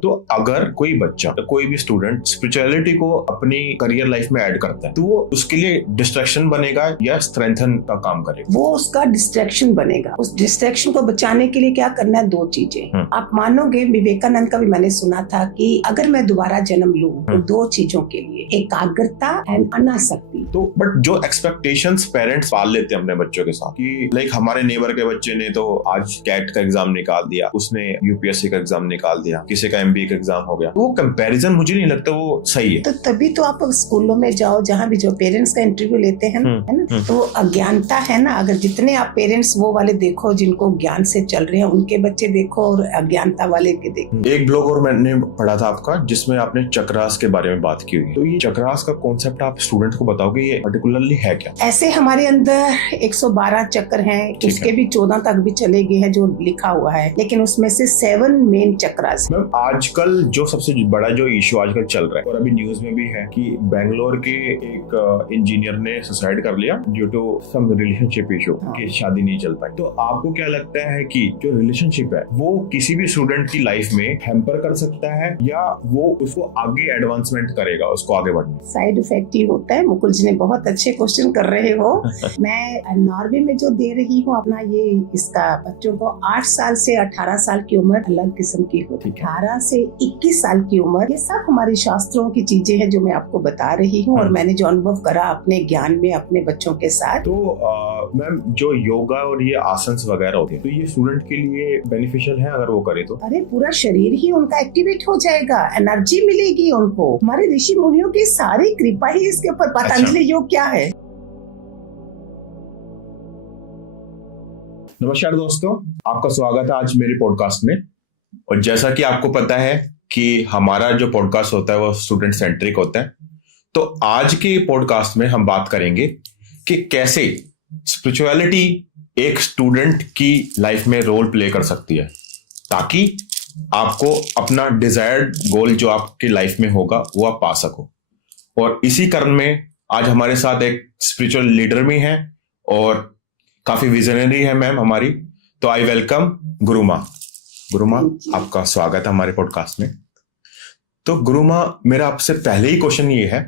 तो अगर कोई बच्चा कोई भी स्टूडेंट स्पिरिचुअलिटी को अपनी करियर लाइफ में ऐड करता है तो वो उसके लिए डिस्ट्रैक्शन बनेगा या स्ट्रेंथन का काम करेगा? वो उसका डिस्ट्रैक्शन बनेगा। उस डिस्ट्रैक्शन को बचाने के लिए क्या करना है, दो चीजें। आप मानोगे, विवेकानंद का भी मैंने सुना था कि अगर मैं दोबारा जन्म लूं तो दो चीजों के लिए, एकाग्रता एंड अनासक्ति। तो बट जो एक्सपेक्टेशंस पेरेंट्स पाल लेते हैं अपने बच्चों के साथ कि लाइक हमारे नेबर के बच्चे ने तो आज कैट का एग्जाम निकाल दिया, उसने यूपीएससी का एग्जाम निकाल दिया, किसी का एमबीए का एग्जाम हो गया, वो कंपैरिजन मुझे नहीं लगता वो सही है। तो तभी तो आप स्कूलों में जाओ, जहाँ भी जो पेरेंट्स का इंटरव्यू लेते हैं है ना, तो अज्ञानता है ना। अगर जितने आप पेरेंट्स वो वाले देखो जिनको ज्ञान से चल रहे हैं, उनके बच्चे देखो और अज्ञानता वाले के देखो। एक ब्लॉग और मैंने पढ़ा था आपका जिसमें आपने चक्रास के बारे में बात की हुई है, तो ये चक्रास का कॉन्सेप्ट आप स्टूडेंट को बताओगे, ये पर्टिकुलरली है क्या? ऐसे हमारे अंदर 112 चक्र हैं, उसके भी 14 तक भी चले गए हैं जो लिखा हुआ है, लेकिन उसमें से 7 मेन चक्रास। मैम आजकल जो सबसे बड़ा जो इशू आजकल चल रहा है और अभी न्यूज में भी है कि बेंगलोर के एक इंजीनियर ने सुसाइड कर लिया due to some relationship issue, कि शादी नहीं चल पाई। तो आपको क्या लगता है कि जो रिलेशनशिप है वो किसी भी स्टूडेंट की लाइफ में हैम्पर कर सकता है या वो उसको आगे एडवांसमेंट करेगा, उसको आगे बढ़ने? साइड इफेक्ट ही होता है। मुकुल जी ने बहुत अच्छे क्वेश्चन कर रहे हो। मैं नॉर्वे में जो दे रही हूँ अपना ये इसका बच्चों को 8 साल से 18 साल की उम्र अलग किस्म की होती है, 18 से 21 साल की उम्र, ये सब हमारी शास्त्रों की चीजें हैं जो मैं आपको बता रही हूँ और मैंने जो अनुभव करा अपने ज्ञान में अपने बच्चों के साथ। तो मैम जो योगा और ये आसन्स वगैरह होते हैं तो ये स्टूडेंट के लिए बेनिफिशियल है अगर वो करे तो? अरे पूरा शरीर ही उनका एक्टिवेट हो जाएगा, एनर्जी मिलेगी उनको। हमारे ऋषि मुनियों की सारी कृपा ही इसके ऊपर। पतंजलि योग क्या है? नमस्कार दोस्तों, आपका स्वागत है आज मेरे पॉडकास्ट में। और जैसा कि आपको पता है कि हमारा जो पॉडकास्ट होता है वो स्टूडेंट सेंट्रिक होता है, तो आज के पॉडकास्ट में हम बात करेंगे कि कैसे स्पिरिचुअलिटी एक स्टूडेंट की लाइफ में रोल प्ले कर सकती है ताकि आपको अपना डिजायर्ड गोल जो आपकी लाइफ में होगा वो आप पा सको। और इसी कारण में आज हमारे साथ एक स्पिरिचुअल लीडर भी हैं और काफी विजनरी है मैम हमारी। तो आई वेलकम गुरुमा। गुरुमा, आपका स्वागत है हमारे पॉडकास्ट में। तो गुरुमा, मेरा आपसे पहले ही क्वेश्चन ये है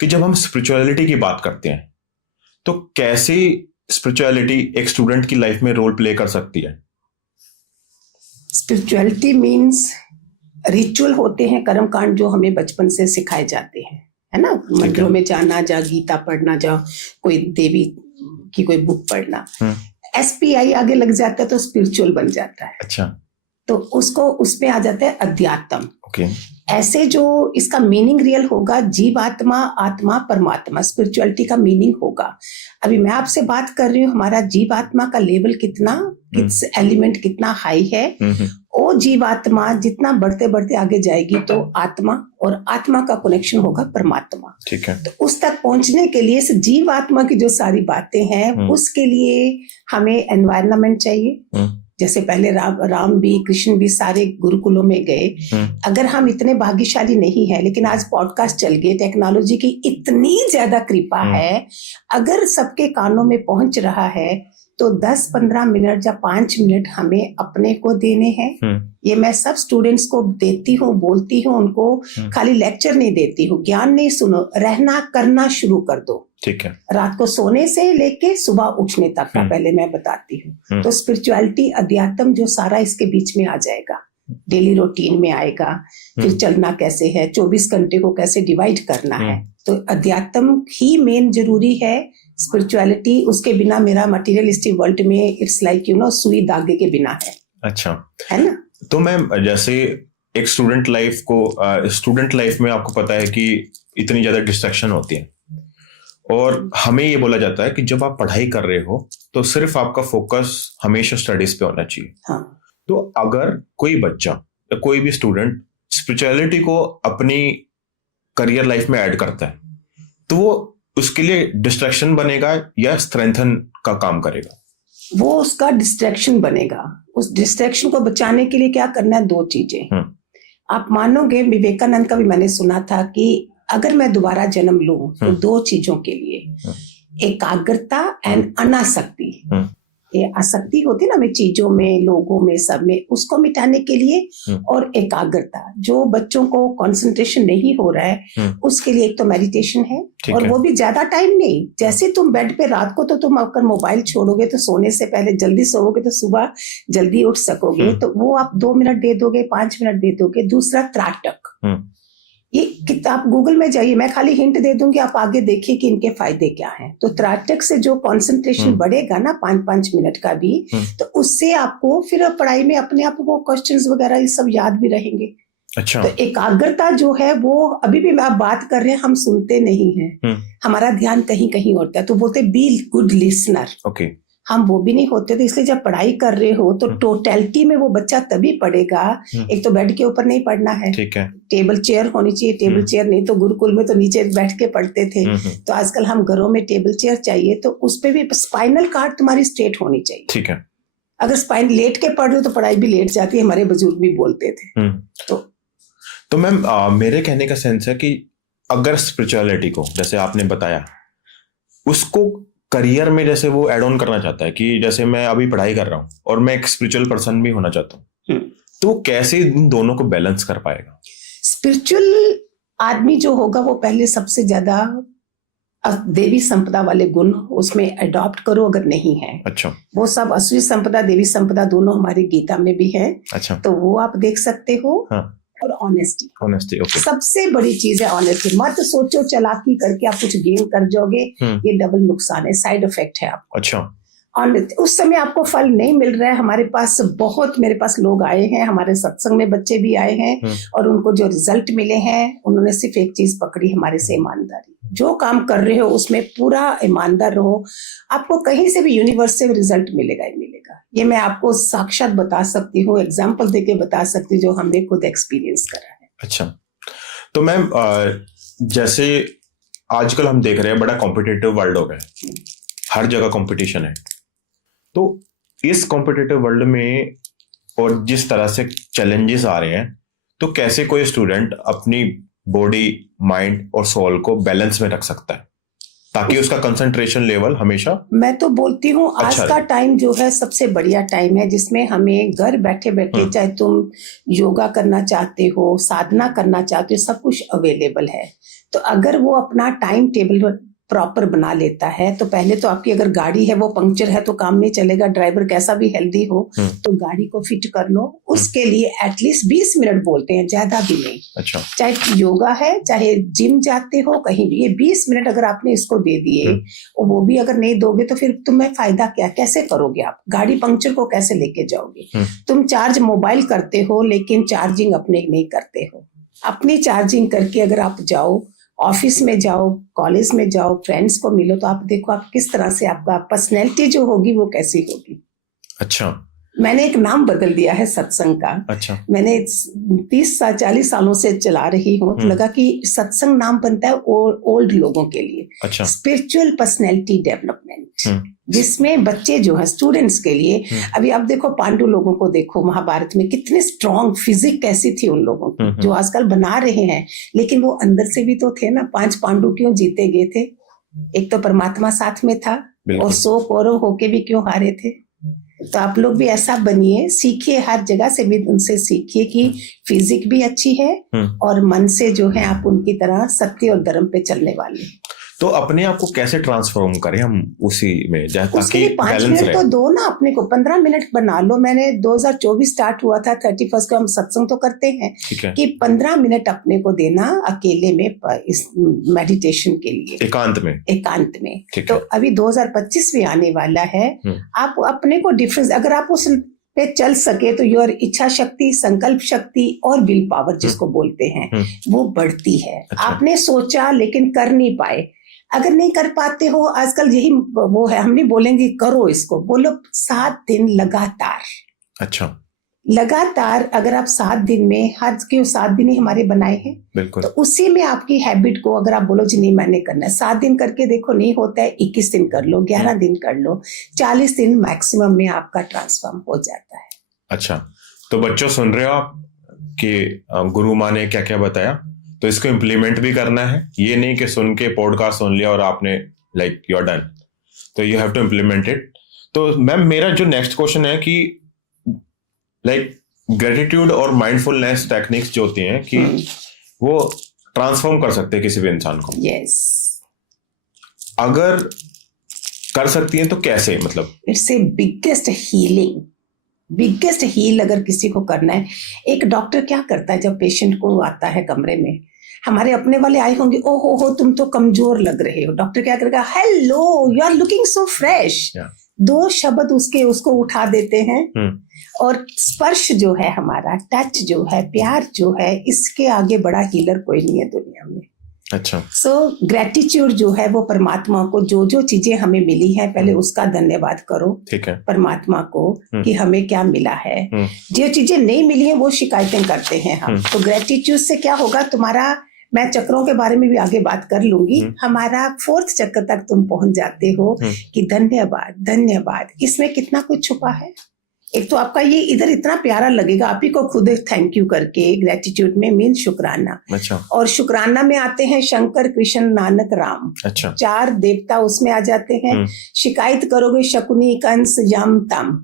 कि जब हम स्पिरिचुअलिटी की बात करते हैं तो कैसे स्पिरिचुअलिटी एक स्टूडेंट की लाइफ में रोल प्ले कर सकती है? स्पिरिचुअलिटी मीन्स रिचुअल होते हैं, कर्मकांड जो हमें बचपन से सिखाए जाते हैं, है ना। मंदिरों में जाना, जा गीता पढ़ना, जा कोई देवी की कोई बुक पढ़ना, SPI आगे लग जाता है तो स्पिरिचुअल बन जाता है। अच्छा, तो उसको उसमें आ जाता है अध्यात्म। ओके। ऐसे जो इसका मीनिंग रियल होगा, जीवात्मा, आत्मा, परमात्मा, स्पिरिचुअलिटी का मीनिंग होगा। अभी मैं आपसे बात कर रही हूँ, हमारा जीवात्मा का लेवल कितना, किस एलिमेंट कितना हाई है, वो जीवात्मा जितना बढ़ते बढ़ते आगे जाएगी तो आत्मा, और आत्मा का कनेक्शन होगा परमात्मा। ठीक है। तो उस तक पहुंचने के लिए इस जीवात्मा की जो सारी बातें हैं उसके लिए हमें एनवायरनमेंट चाहिए। जैसे पहले राम भी, कृष्ण भी सारे गुरुकुलों में गए। अगर हम इतने भाग्यशाली नहीं है, लेकिन आज पॉडकास्ट चल गए, टेक्नोलॉजी की इतनी ज्यादा कृपा है, अगर सबके कानों में पहुंच रहा है तो 10-15 मिनट या 5 मिनट हमें अपने को देने हैं। ये मैं सब स्टूडेंट्स को देती हूँ, बोलती हूँ उनको, खाली लेक्चर नहीं देती हूँ, ज्ञान नहीं, सुनो, रहना करना शुरू कर दो। ठीक है। रात को सोने से लेके सुबह उठने तक का पहले मैं बताती हूँ। तो स्पिरिचुअलिटी, अध्यात्म जो सारा इसके बीच में आ जाएगा, डेली रूटीन में आएगा। फिर चलना कैसे है, 24 घंटे को कैसे डिवाइड करना है, तो अध्यात्म ही मेन जरूरी है। स्पिरिचुअलिटी उसके बिना मेरा मटेरियलिस्टिक वर्ल्ड में इट्स लाइक सुई धागे के बिना है। अच्छा, है ना। तो मैम जैसे एक स्टूडेंट लाइफ में आपको पता है कि इतनी ज्यादा डिस्ट्रैक्शन होती है और हमें ये बोला जाता है कि जब आप पढ़ाई कर रहे हो तो सिर्फ आपका फोकस हमेशा स्टडीज पे होना चाहिए। हाँ। तो अगर कोई बच्चा या कोई भी स्टूडेंट स्पिरिचुअलिटी को अपनी करियर लाइफ में ऐड करता है तो वो उसके लिए डिस्ट्रैक्शन बनेगा या स्ट्रेंथन का काम करेगा? वो उसका डिस्ट्रैक्शन बनेगा। उस डिस्ट्रैक्शन को बचाने के लिए क्या करना है, दो चीजें। आप मानोगे, विवेकानंद का भी मैंने सुना था कि अगर मैं दोबारा जन्म लूं तो दो चीजों के लिए, एकाग्रता एंड अनासक्ति। ये आसक्ति होती ना हमें चीजों में, लोगों में, सब में, उसको मिटाने के लिए, और एकाग्रता, जो बच्चों को कंसंट्रेशन नहीं हो रहा है उसके लिए एक तो मेडिटेशन है, और वो भी ज्यादा टाइम नहीं। जैसे तुम बेड पे रात को तो तुम अगर मोबाइल छोड़ोगे तो सोने से पहले जल्दी सोओगे तो सुबह जल्दी उठ सकोगे, तो वो आप 2 मिनट दे दोगे, 5 मिनट दे दोगे। दूसरा त्राटक, ये किताब गूगल में जाइए, मैं खाली हिंट दे दूंगी, आप आगे देखिए कि इनके फायदे क्या हैं। तो त्राटक से जो कंसंट्रेशन बढ़ेगा ना 5-5 मिनट का भी, तो उससे आपको फिर पढ़ाई में अपने आप को क्वेश्चंस वगैरह ये सब याद भी रहेंगे। अच्छा। तो एकाग्रता जो है वो अभी भी आप बात कर रहे हैं, हम सुनते नहीं हैं, हमारा ध्यान कहीं कहीं होता है। तो बोलते बी गुड लिसनर, ओके। हम वो भी नहीं होते। तो इसलिए जब पढ़ाई कर रहे हो तो टोटलिटी में वो बच्चा तभी पढ़ेगा। एक तो बेड के ऊपर नहीं पढ़ना है, ठीक है, टेबल चेयर होनी चाहिए। टेबल चेयर नहीं तो गुरुकुल में तो नीचे बैठ के पढ़ते थे, तो आजकल हम घरों में टेबल चेयर चाहिए। तो उस पे भी स्पाइनल कार्ड तुम्हारी स्ट्रेट होनी चाहिए, ठीक है। अगर स्पाइन लेट के पढ़ रहे हो तो पढ़ाई भी लेट जाती है, हमारे बुजुर्ग भी बोलते थे। तो मैम मेरे कहने का सेंस है कि अगर स्पिरिचुअलिटी को, जैसे आपने बताया, उसको करियर में जैसे वो एड ऑन करना चाहता है कि जैसे मैं अभी पढ़ाई कर रहा हूँ और मैं एक स्पिरिचुअल पर्सन भी होना चाहता हूँ, तो वो कैसे इन दोनों को बैलेंस कर पाएगा? स्पिरिचुअल आदमी जो होगा वो पहले सबसे ज्यादा देवी संपदा वाले गुण उसमें अडॉप्ट करो, अगर नहीं है। अच्छा। वो सब असुरी संपदा, देवी संपदा दोनों हमारी गीता में भी है। अच्छा। तो वो आप देख सकते हो। हाँ। और ऑनेस्टी, ओके। सबसे बड़ी चीज है ऑनेस्टी। मत सोचो चालाकी करके आप कुछ गेन कर जाओगे, ये डबल नुकसान है, साइड इफेक्ट है आपको। अच्छा। उस समय आपको फल नहीं मिल रहा है। हमारे पास मेरे पास लोग आए हैं, हमारे सत्संग में बच्चे भी आए हैं, और उनको जो रिजल्ट मिले हैं उन्होंने सिर्फ एक चीज पकड़ी हमारे से, ईमानदारी। जो काम कर रहे हो उसमें पूरा ईमानदार रहो, आपको कहीं से भी यूनिवर्स से रिजल्ट मिलेगा ही मिलेगा। ये मैं आपको साक्षात बता सकती हूँ, एग्जाम्पल देके बता सकती हूँ, जो हमने खुद एक्सपीरियंस करा है। अच्छा। तो मैम जैसे आजकल हम देख रहे हैं बड़ा कॉम्पिटिटिव वर्ल्ड हो गया है, हर जगह कंपटीशन है। तो इस कॉम्पिटिटिव वर्ल्ड में और जिस तरह से चैलेंजेस आ रहे हैं, तो कैसे कोई स्टूडेंट अपनी बॉडी, माइंड और सोल को बैलेंस में रख सकता है ताकि उसका कंसंट्रेशन लेवल हमेशा। मैं तो बोलती हूँ आज का टाइम जो है सबसे बढ़िया टाइम है, जिसमें हमें घर बैठे बैठे, चाहे तुम योगा करना चाहते हो, साधना करना चाहते हो, सब कुछ अवेलेबल है। तो अगर वो अपना टाइम टेबल प्रॉपर बना लेता है, तो पहले तो आपकी अगर गाड़ी है वो पंक्चर है तो काम नहीं चलेगा, ड्राइवर कैसा भी हेल्दी हो, तो गाड़ी को फिट कर लो। उसके लिए एटलीस्ट 20 मिनट बोलते हैं, ज्यादा भी नहीं। अच्छा। चाहे योगा है, चाहे जिम जाते हो, कहीं भी, ये 20 मिनट अगर आपने इसको दे दिए, और वो भी अगर नहीं दोगे तो फिर तुम्हें फायदा क्या? कैसे करोगे आप? गाड़ी पंक्चर को कैसे लेके जाओगे? तुम चार्ज मोबाइल करते हो लेकिन चार्जिंग अपने नहीं करते हो। अपनी चार्जिंग करके अगर आप जाओ, ऑफिस में जाओ, कॉलेज में जाओ, फ्रेंड्स को मिलो, तो आप देखो आप किस तरह से आपका पर्सनैलिटी जो होगी वो कैसी होगी। अच्छा। मैंने एक नाम बदल दिया है सत्संग का। अच्छा। मैंने 30-40 सालों से चला रही हूँ, तो लगा कि सत्संग नाम बनता है ओल्ड लोगों के लिए। अच्छा। स्पिरिचुअल पर्सनैलिटी डेवलपमेंट, जिसमें बच्चे जो है स्टूडेंट्स के लिए, अभी आप देखो पांडु लोगों को देखो, महाभारत में कितने स्ट्रॉन्ग फिजिक कैसी थी उन लोगों की, जो आजकल बना रहे हैं, लेकिन वो अंदर से भी तो थे ना। 5 पांडु क्यों जीते गए थे? एक तो परमात्मा साथ में था, और 100 कौरव होके भी क्यों हारे थे? तो आप लोग भी ऐसा बनिए, सीखिए, हर जगह से भी उनसे सीखिए कि फिजिक भी अच्छी है और मन से जो है आप उनकी तरह सत्य और धर्म पे चलने वाले। तो अपने आप को कैसे ट्रांसफॉर्म करें हम उसी में, ताकि 5 मिनट तो दो ना अपने को, 15 मिनट बना लो। मैंने 2024 स्टार्ट हुआ था, 31 को हम सत्संग तो करते हैं कि 15 मिनट अपने को देना अकेले में, इस मेडिटेशन के लिए, एकांत में। तो अभी 2025 भी आने वाला है, आप अपने को डिफरेंस, अगर आप उस पे चल सके तो योर इच्छा शक्ति, संकल्प शक्ति और विल पावर जिसको बोलते हैं, वो बढ़ती है। आपने सोचा लेकिन कर नहीं पाए, अगर नहीं कर पाते हो, आजकल यही वो है, हम नहीं बोलेंगे करो इसको, बोलो 7 दिन लगातार। अच्छा। लगातार अगर आप 7 दिन में, हर के 7 दिन ही हमारे बनाए हैं, बिल्कुल, तो उसी में आपकी हैबिट को अगर आप बोलो जी नहीं मैंने करना है, 7 दिन करके देखो, नहीं होता है 21 दिन कर लो, 11 दिन कर लो, 40 दिन मैक्सिमम में आपका ट्रांसफॉर्म हो जाता है। अच्छा। तो बच्चों सुन रहे हो आप कि गुरु माँ ने क्या क्या बताया, तो इसको इम्प्लीमेंट भी करना है। ये नहीं कि सुन के पॉडकास्ट सुन लिया और आपने लाइक यू आर डन, तो you have to implement it. तो मैम मेरा जो नेक्स्ट क्वेश्चन है कि लाइक ग्रेटिट्यूड और माइंडफुलनेस टेक्निक्स जो होती हैं कि वो ट्रांसफॉर्म कर सकते हैं किसी भी इंसान को। यस, अगर कर सकती हैं तो कैसे, मतलब? It's a biggest healing, biggest heal अगर किसी को करना है। एक डॉक्टर क्या करता है जब पेशेंट को आता है कमरे में, हमारे अपने वाले आए होंगे, ओ हो तुम तो कमजोर लग रहे हो, डॉक्टर क्या करेगा, hello you are looking so fresh, 2 शब्द उसको उठा देते हैं। और स्पर्श जो है हमारा, टच जो है, प्यार जो है, इसके आगे बड़ा हीलर कोई नहीं है दुनिया में। अच्छा। सो ग्रेटिट्यूड जो है वो परमात्मा को जो चीजें हमें मिली है पहले उसका धन्यवाद करो। ठीक है। परमात्मा को कि हमें क्या मिला है। जो चीजें नहीं मिली है वो शिकायतें करते हैं हम। तो ग्रेटिट्यूड से क्या होगा, तुम्हारा, मैं चक्रों के बारे में भी आगे बात कर लूंगी, हमारा 4th चक्र तक तुम पहुंच जाते हो कि धन्यवाद धन्यवाद। इसमें कितना कुछ छुपा है। एक तो आपका ये इधर इतना प्यारा लगेगा, आप ही को खुद थैंक यू करके। ग्रेटिट्यूड में मीन शुक्राना। अच्छा। और शुक्राना में आते हैं शंकर, कृष्ण, नानक, राम। अच्छा। 4 देवता उसमें आ जाते हैं। शिकायत करोगे शकुनी, कंस, यम, तम,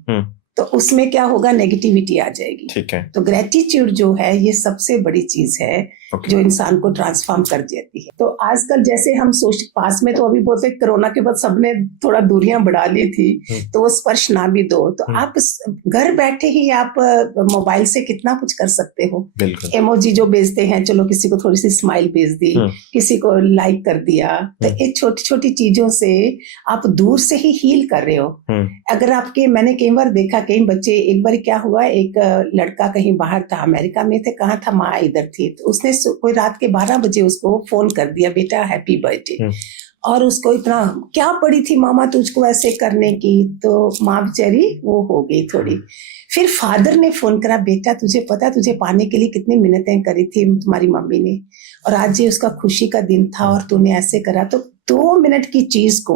तो उसमें क्या होगा, नेगेटिविटी आ जाएगी। ठीक है। तो ग्रेटिट्यूड जो है ये सबसे बड़ी चीज है जो इंसान को ट्रांसफॉर्म कर देती है। तो आजकल जैसे हम सोच, पास में तो अभी बोलते कोरोना के बाद सबने थोड़ा दूरियां बढ़ा ली थी, तो वो स्पर्श ना भी दो, तो आप घर बैठे ही आप मोबाइल से कितना कुछ कर सकते हो। इमोजी जो भेजते हैं, चलो किसी को थोड़ी सी स्माइल भेज दी, किसी को लाइक कर दिया, तो ये छोटी छोटी चीजों से आप दूर से ही हील कर रहे हो। अगर आपके, मैंने कई बार देखा, कई बच्चे, एक बार क्या हुआ, एक लड़का कहीं बाहर था, अमेरिका में थे, कहाँ था, माँ इधर थी, तो उसने कोई रात के 12 बजे उसको फोन कर दिया, बेटा हैप्पी बर्थडे। और उसको इतना, क्या पड़ी थी मामा तुझको ऐसे करने की, तो माँ बेचारी वो हो गई थोड़ी। फिर फादर ने फोन करा, बेटा तुझे पता है तुझे पाने के लिए कितनी मिन्नतें करी थी तुम्हारी मम्मी ने, और आज ये उसका खुशी का दिन था और तूने ऐसे करा। तो 2 मिनट की चीज को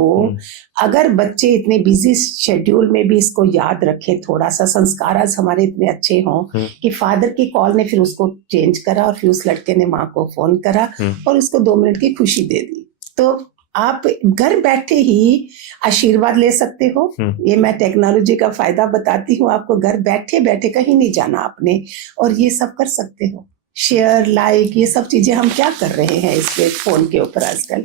अगर बच्चे इतने बिजी शेड्यूल में भी इसको याद रखे, थोड़ा सा संस्कार आज हमारे इतने अच्छे हों कि फादर की कॉल ने फिर उसको चेंज करा, और फिर उस लड़के ने माँ को फोन करा और उसको 2 मिनट की खुशी दे दी। तो आप घर बैठे ही आशीर्वाद ले सकते हो। ये मैं टेक्नोलॉजी का फायदा बताती हूँ आपको, घर बैठे बैठे कहीं नहीं जाना आपने, और ये सब कर सकते हो। शेयर, लाइक, ये सब चीजें हम क्या कर रहे हैं इस पे फोन के ऊपर आजकल।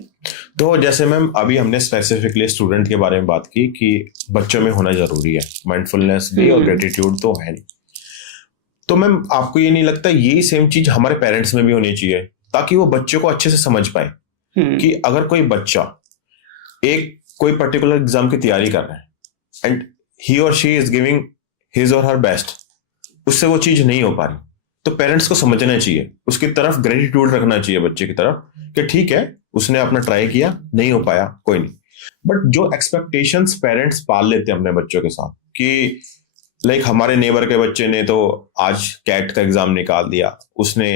तो जैसे मैम अभी हमने स्पेसिफिकली स्टूडेंट के बारे में बात की कि बच्चों में होना जरूरी है, माइंडफुलनेस भी और ग्रेटिट्यूड तो है नहीं, तो मैम आपको ये नहीं लगता यही सेम चीज हमारे पेरेंट्स में भी होनी चाहिए, ताकि वो बच्चों को अच्छे से समझ पाए कि अगर कोई बच्चा एक कोई पर्टिकुलर एग्जाम की तैयारी कर रहा है एंड ही और शी इज गिविंग हिज और हर बेस्ट, उससे वो चीज नहीं हो पा रही, तो पेरेंट्स को समझना चाहिए, उसकी तरफ ग्रेटिट्यूड रखना चाहिए बच्चे की तरफ कि ठीक है उसने अपना ट्राई किया, नहीं हो पाया, कोई नहीं। बट जो एक्सपेक्टेशंस पेरेंट्स पाल लेते हैं अपने बच्चों के साथ कि लाइक हमारे नेबर के बच्चे ने तो आज कैट का एग्जाम निकाल दिया, उसने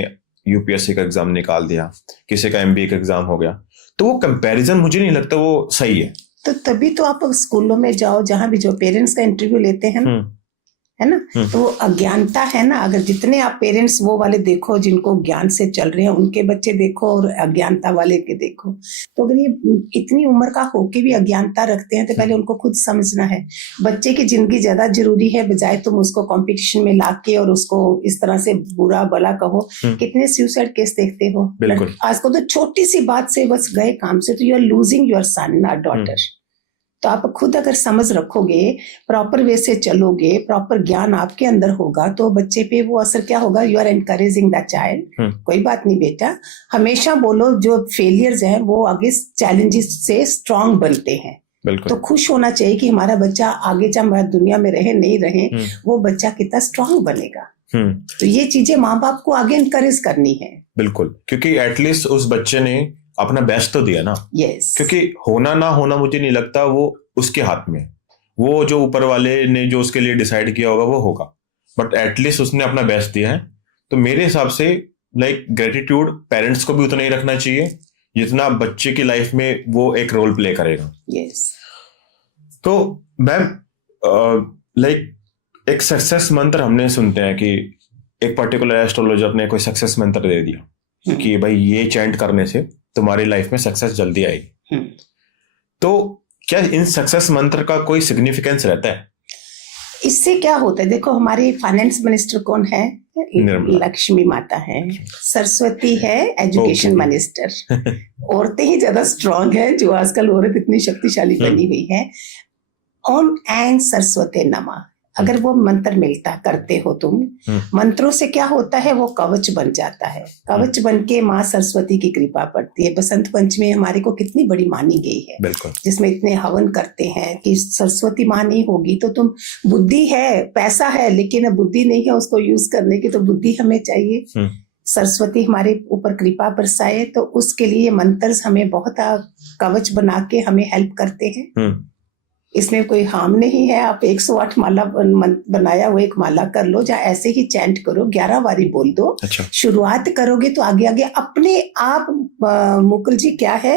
यूपीएससी का एग्जाम निकाल दिया, किसी का एमबीए का एग्जाम हो गया, तो वो कंपैरिजन मुझे नहीं लगता वो सही है। तो तभी तो आप स्कूलों में जाओ, जहां भी जो पेरेंट्स का इंटरव्यू लेते हैं ना, है ना, तो वो अज्ञानता है ना। अगर जितने आप पेरेंट्स वो वाले देखो जिनको ज्ञान से चल रहे हैं, उनके बच्चे देखो और अज्ञानता वाले के देखो, तो अगर ये इतनी उम्र का होके भी अज्ञानता रखते हैं तो पहले उनको खुद समझना है। बच्चे की जिंदगी ज्यादा जरूरी है, बजाय तुम उसको कंपटीशन में लाके और उसको इस तरह से बुरा भला कहो। कितने सुसाइड केस देखते हो आजकल, तो छोटी सी बात से बस गए काम से, तो you are losing your son और डॉटर। तो आप खुद अगर समझ रखोगे, प्रॉपर वे से चलोगे, प्रॉपर ज्ञान आपके अंदर होगा, तो बच्चे पे वो असर क्या होगा, you are encouraging the child, कोई बात नहीं बेटा, हमेशा बोलो जो फेलियर्स हैं वो आगे चैलेंजेस से स्ट्रांग बनते हैं। तो खुश होना चाहिए कि हमारा बच्चा आगे चाहे दुनिया में रहे नहीं रहे, वो बच्चा कितना स्ट्रांग बनेगा। तो ये चीजें माँ बाप को आगे एनकरेज करनी है। बिल्कुल, क्योंकि एटलीस्ट उस बच्चे ने अपना बेस्ट तो दिया ना। yes. क्योंकि होना ना होना मुझे नहीं लगता वो उसके हाथ में, वो जो ऊपर वाले ने जो उसके लिए डिसाइड किया होगा वो होगा, बट एटलीस्ट उसने अपना बेस्ट दिया है। तो मेरे हिसाब से लाइक ग्रेटिट्यूड पेरेंट्स को भी उतना ही रखना चाहिए जितना बच्चे की लाइफ में वो एक रोल प्ले करेगा। yes. तो मैम लाइक एक सक्सेस मंत्र हमने सुनते हैं कि एक पर्टिकुलर एस्ट्रोलॉजर ने कोई सक्सेस मंत्र दे दिया कि भाई ये चैंट करने से तुम्हारी लाइफ में सक्सेस जल्दी आएगी। तो क्या इन सक्सेस मंत्र का कोई सिग्निफिकेंस रहता है? इससे क्या होता है, देखो हमारे फाइनेंस मिनिस्टर कौन है? लक्ष्मी माता है। सरस्वती है एजुकेशन मिनिस्टर। औरतें ही ज्यादा स्ट्रांग है, जो आजकल औरत इतनी शक्तिशाली बनी हुई है। ओम ऐं सरस्वती नमः, अगर वो मंत्र मिलता करते हो तुम, मंत्रों से क्या होता है, वो कवच बन जाता है। कवच बन के माँ सरस्वती की कृपा पड़ती है। बसंत पंचमी हमारे को कितनी बड़ी मानी गई है, जिसमें इतने हवन करते हैं कि सरस्वती माँ नहीं होगी तो तुम, बुद्धि है, पैसा है, लेकिन बुद्धि नहीं है उसको यूज करने की, तो बुद्धि हमें चाहिए। सरस्वती हमारे ऊपर कृपा बरसाए, तो उसके लिए मंत्र हमें बहुत कवच बना के हमें हेल्प करते हैं। इसमें कोई हार्म नहीं है। आप 108 माला बनाया हुआ एक माला कर लो, या ऐसे ही चैंट करो, 11 बारी बोल दो। अच्छा। शुरुआत करोगे तो आगे आगे अपने आप। मुकुल जी क्या है,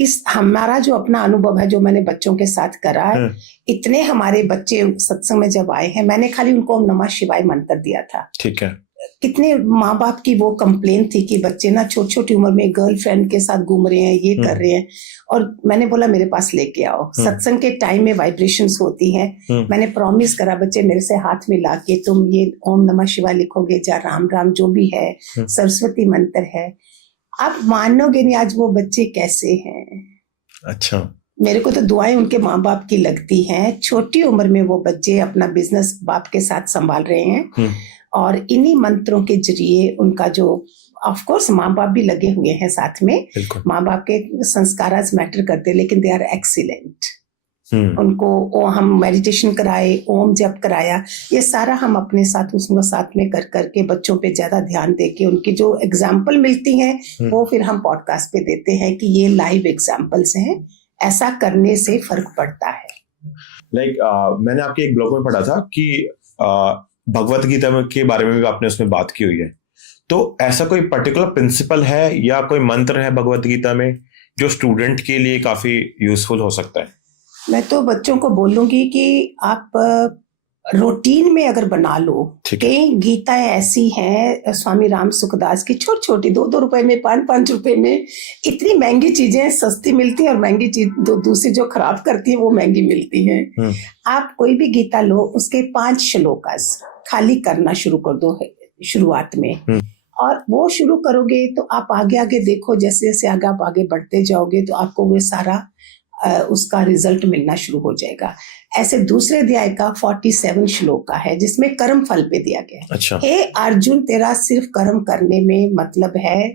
इस हमारा जो अपना अनुभव है, जो मैंने बच्चों के साथ करा है, इतने हमारे बच्चे सत्संग में जब आए हैं, मैंने खाली उनको ओम नमः शिवाय मंत्र दिया था। ठीक है। कितने माँ बाप की वो कंप्लेन थी कि बच्चे ना छोटी छोटी उम्र में गर्लफ्रेंड के साथ घूम रहे हैं, ये कर रहे हैं, और मैंने बोला मेरे पास लेके आओ। सत्संग के टाइम में वाइब्रेशंस होती हैं। मैंने प्रॉमिस करा, बच्चे मेरे से हाथ मिला के तुम ये ओम नमः शिवाय लिखोगे, या राम राम जो भी है, सरस्वती मंत्र है। आप मानोगे नहीं आज वो बच्चे कैसे हैं। अच्छा। मेरे को तो दुआएं उनके माँ बाप की लगती हैं। छोटी उम्र में वो बच्चे अपना बिजनेस बाप के साथ संभाल रहे हैं, और इन्हीं मंत्रों के जरिए उनका जो, ऑफ कोर्स माँ बाप भी लगे हुए हैं साथ में, माँ बाप के संस्कार मैटर करते, लेकिन दे आर एक्सीलेंट। उनको हम मेडिटेशन कराए, ओम जप कराया, ये सारा हम अपने साथ उसको साथ में कर करके बच्चों पे ज्यादा ध्यान देके उनकी जो एग्जाम्पल मिलती हैं वो फिर हम पॉडकास्ट पे देते हैं कि ये लाइव एग्जाम्पल्स हैं, ऐसा करने से फर्क पड़ता है। मैंने आपके एक ब्लॉग में पढ़ा था कि भगवत गीता के बारे में भी आपने उसमें बात की हुई है, तो ऐसा कोई पर्टिकुलर प्रिंसिपल है या कोई मंत्र है भगवत गीता में जो स्टूडेंट के लिए काफी यूजफुल हो सकता है? मैं तो बच्चों को बोलूंगी कि आप रूटीन में अगर बना लो, कई गीताएं ऐसी हैं स्वामी राम सुखदास की, छोटी छोटी 2-2 रुपए में, 5-5 रुपए में, इतनी महंगी चीजें सस्ती मिलती हैं, और महंगी चीज दूसरी जो खराब करती है वो महंगी मिलती हैं। आप कोई भी गीता लो, उसके 5 श्लोकास खाली करना शुरू कर दो शुरुआत में, और वो शुरू करोगे तो आप आगे आगे देखो, जैसे जैसे आगे आप आगे बढ़ते जाओगे तो आपको वो सारा उसका रिजल्ट मिलना शुरू हो जाएगा। ऐसे दूसरे अध्याय का 47 श्लोक का है, जिसमें कर्म फल पे दिया गया है। अच्छा। हे अर्जुन, तेरा सिर्फ कर्म करने में मतलब है,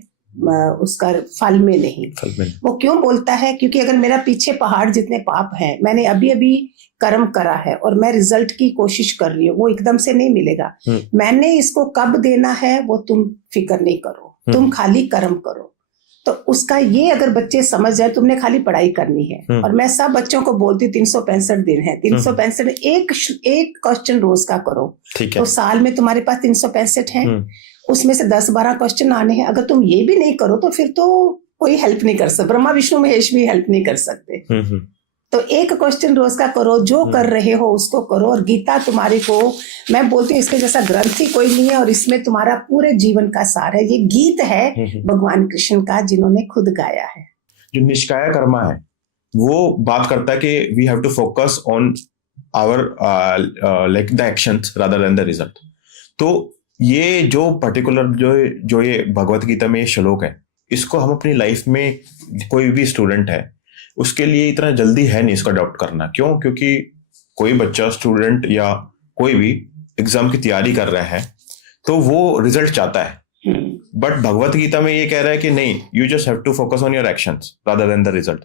उसका फल में नहीं। वो क्यों बोलता है? क्योंकि अगर मेरा पीछे पहाड़ जितने पाप हैं, मैंने अभी अभी कर्म करा है और मैं रिजल्ट की कोशिश कर रही हूँ, वो एकदम से नहीं मिलेगा। मैंने इसको कब देना है वो तुम फिक्र नहीं करो, तुम खाली कर्म करो। तो उसका ये अगर बच्चे समझ जाए, तुमने खाली पढ़ाई करनी है। और मैं सब बच्चों को बोलती हूँ 365 दिन है, 365 एक क्वेश्चन रोज का करो, तो साल में तुम्हारे पास 365 है, उसमें से 10-12 क्वेश्चन आने हैं। अगर तुम ये भी नहीं करो तो फिर तो कोई हेल्प नहीं कर सकता, ब्रह्मा विष्णु महेश भी हेल्प नहीं कर सकते। तो एक क्वेश्चन रोज का करो, जो कर रहे हो उसको करो। और गीता तुम्हारे को, मैं बोलती हूँ इसके जैसा ग्रंथ ही कोई नहीं है, और इसमें तुम्हारा पूरे जीवन का सार है। ये गीत है भगवान कृष्ण का, जिन्होंने खुद गाया है। जो निष्काय कर्मा है वो बात करता है कि we have to focus on our like the actions rather than the result. तो ये जो पर्टिकुलर जो ये भगवत गीता में ये श्लोक है, इसको हम अपनी लाइफ में, कोई भी स्टूडेंट है उसके लिए इतना जल्दी है नहीं इसको अडॉप्ट करना। क्यों? क्योंकि कोई बच्चा, स्टूडेंट या कोई भी एग्जाम की तैयारी कर रहा है तो वो रिजल्ट चाहता है, बट भगवत गीता में ये कह रहा है कि नहीं, you just have to focus on your actions rather than the result.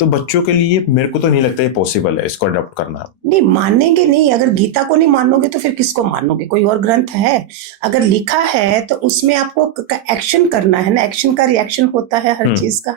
तो बच्चों के लिए मेरे को तो नहीं लगता ये पॉसिबल है इसको अडॉप्ट करना। नहीं मानेंगे नहीं, अगर गीता को नहीं मानोगे तो फिर किसको मानोगे? कोई और ग्रंथ है, अगर लिखा है तो उसमें आपको एक्शन करना है ना, एक्शन का रिएक्शन होता है हर चीज का,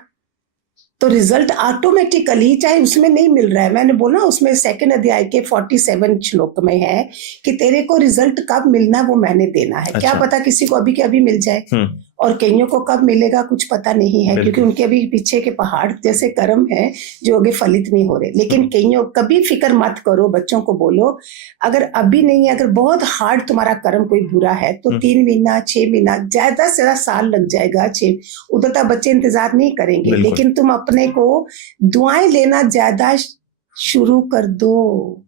तो रिजल्ट ऑटोमेटिकली, चाहे उसमें नहीं मिल रहा है। मैंने बोला उसमें 2nd अध्याय के 47 श्लोक में है कि तेरे को रिजल्ट कब मिलना है वो मैंने देना है। अच्छा। क्या पता किसी को अभी के अभी मिल जाए, और कईयों को कब मिलेगा कुछ पता नहीं है, क्योंकि उनके अभी पीछे के पहाड़ जैसे कर्म है जो आगे फलित नहीं हो रहे। लेकिन कईयों, कभी फिक्र मत करो, बच्चों को बोलो अगर अभी नहीं है, अगर बहुत हार्ड तुम्हारा कर्म कोई बुरा है तो 3 महीना 6 महीना, ज्यादा से ज्यादा साल लग जाएगा, 6 उधर तक बच्चे इंतजार नहीं करेंगे। लेकिन तुम अपने को दुआएं लेना ज्यादा शुरू कर दो।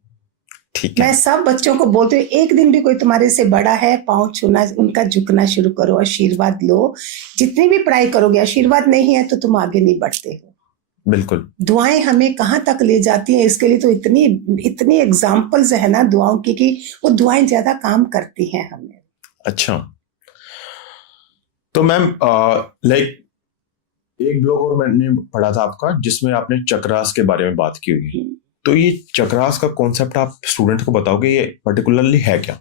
ठीक है। मैं सब बच्चों को बोलती हूँ, एक दिन भी कोई तुम्हारे से बड़ा है, पाँव छूना, उनका झुकना शुरू करो, आशीर्वाद लो। जितनी भी पढ़ाई करोगे, आशीर्वाद नहीं है तो तुम आगे नहीं बढ़ते हो। बिल्कुल। दुआएं हमें कहाँ तक ले जाती हैं, इसके लिए तो इतनी इतनी एग्जाम्पल्स है ना दुआओं की, कि वो दुआएं ज्यादा काम करती हैं हमें। अच्छा, तो मैम लाइक एक ब्लॉग और मैंने पढ़ा था आपका, जिसमें आपने चक्रास के बारे में बात की हुई है। तो ये चक्रास का कॉन्सेप्ट आप स्टूडेंट को बताओगे, ये पर्टिकुलरली है क्या?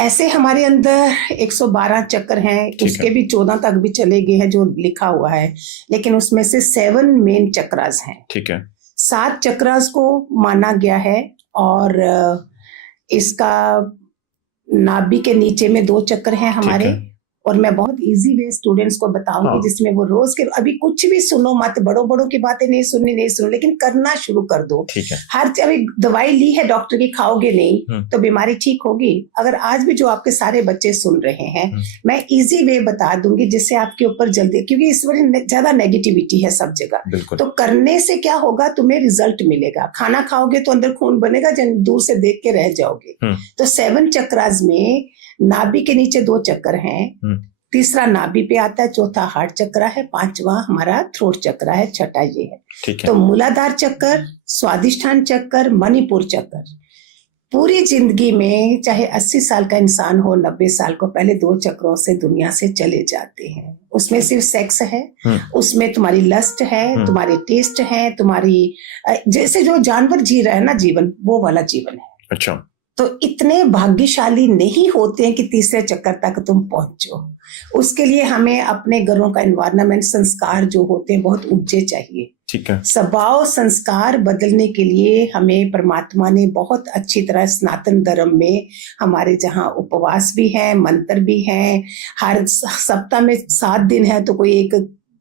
ऐसे हमारे अंदर 112 चक्र हैं, उसके भी 14 तक भी चले गए हैं जो लिखा हुआ है, लेकिन उसमें से 7 मेन चक्रास हैं। ठीक है। 7 चक्रास को माना गया है, और इसका नाभि के नीचे में 2 चक्र हैं हमारे। और मैं बहुत इजी वे स्टूडेंट्स को बताऊंगी, जिसमें वो रोज के, अभी कुछ भी सुनो मत, बड़ों बड़ों की बातें नहीं सुनो, लेकिन करना शुरू कर दो। ठीक है। हर अभी दवाई ली है डॉक्टर की, खाओगे नहीं तो बीमारी ठीक होगी? अगर आज भी जो आपके सारे बच्चे सुन रहे हैं, मैं इजी वे बता दूंगी जिससे आपके ऊपर जल्दी, क्योंकि इस बार ज्यादा नेगेटिविटी है सब जगह, तो करने से क्या होगा, तुम्हें रिजल्ट मिलेगा। खाना खाओगे तो अंदर खून बनेगा, दूर से देख के रह जाओगे। तो 7 चक्रास में नाभि के नीचे 2 चक्र हैं, तीसरा नाभि पे आता है, चौथा हार्ट चक्र है, 5वां हमारा थ्रोट चक्र है, छठा ये है। ठीक है। तो मूलाधार चक्र, स्वादिष्ठान चक्र, मणिपुर चक्र। पूरी जिंदगी में चाहे 80 साल का इंसान हो, 90 साल को, पहले 2 चक्रों से दुनिया से चले जाते हैं। उसमें सिर्फ सेक्स है, उसमें तुम्हारी लस्ट है, तुम्हारे टेस्ट है, तुम्हारी जैसे जो जानवर जी रहा है ना जीवन, वो वाला जीवन है। अच्छा। तो इतने भाग्यशाली नहीं होते हैं कि तीसरे चक्कर तक तुम पहुंचो। उसके लिए हमें अपने घरों का एनवायरनमेंट, संस्कार जो होते हैं बहुत ऊंचे चाहिए। ठीक है। स्वभाव संस्कार बदलने के लिए हमें परमात्मा ने बहुत अच्छी तरह सनातन धर्म में हमारे जहाँ उपवास भी है, मंत्र भी हैं, हर सप्ताह में 7 दिन है तो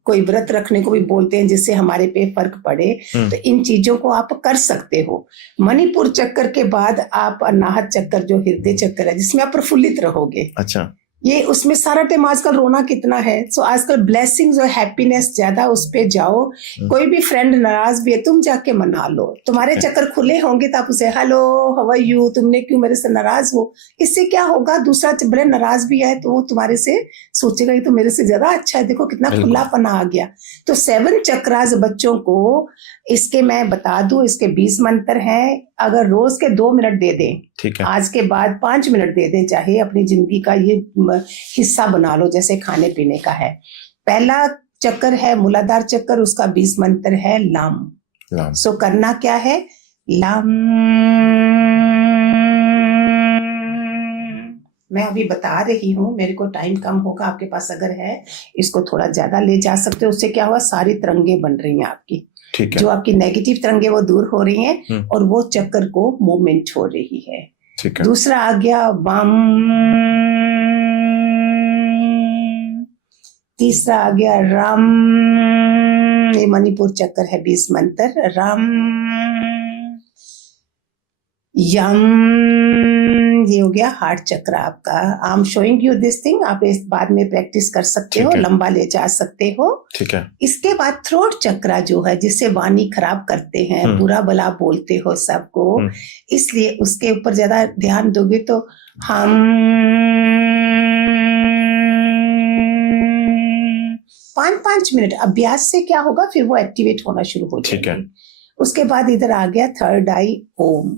कोई व्रत रखने को भी बोलते हैं, जिससे हमारे पे फर्क पड़े। तो इन चीजों को आप कर सकते हो। मणिपुर चक्कर के बाद आप अनाहत चक्कर, जो हृदय चक्कर है, जिसमें आप प्रफुल्लित रहोगे। अच्छा। ये उसमें सारा टाइम, आजकल रोना कितना है, सो आजकल ब्लेसिंग्स और हैप्पीनेस ज्यादा, उस पे जाओ। कोई भी फ्रेंड नाराज भी है, तुम जाके मना लो। तुम्हारे चक्कर खुले होंगे तो आप उसे हेलो हाउ आर यू, तुमने क्यों मेरे से नाराज हो? इससे क्या होगा, दूसरा भले नाराज भी है तो वो तुम्हारे से सोचेगा ये तो मेरे से ज्यादा अच्छा है, देखो कितना खुलापना आ गया। तो 7 चक्रास बच्चों को, इसके मैं बता दूं, इसके 20 मंत्र हैं। अगर रोज के 2 मिनट दे दें, ठीक है, आज के बाद 5 मिनट दे दें, चाहे अपनी जिंदगी का ये हिस्सा बना लो, जैसे खाने पीने का है। पहला चक्कर है मूलाधार चक्कर, उसका 20 मंत्र है लाम। सो करना क्या है, लाम। मैं अभी बता रही हूँ, मेरे को टाइम कम होगा, आपके पास अगर है इसको थोड़ा ज्यादा ले जा सकते हो। उससे क्या हुआ, सारी तरंगे बन रही हैं आपकी, ठीक है, जो आपकी नेगेटिव तरंगे वो दूर हो रही हैं, और वो चक्कर को मूवमेंट हो रही है। ठीक है। दूसरा आ गया वाम, तीसरा आ गया राम, ये मणिपुर चक्कर है, 20 मंत्र, राम यम, ये हो गया हार्ट चक्र आपका। I am showing you this thing, आप इस बाद में प्रैक्टिस कर सकते हो, लंबा ले जा सकते हो। ठीक है। इसके बाद थ्रोट चक्र जो है, जिससे वाणी खराब करते हैं, बुरा भला बोलते हो सबको, इसलिए उसके ऊपर ज्यादा ध्यान दोगे तो हम 5-5 मिनट अभ्यास से क्या होगा, फिर वो एक्टिवेट होना शुरू हो जाएगा। उसके बाद इधर आ गया थर्ड आई, ओम।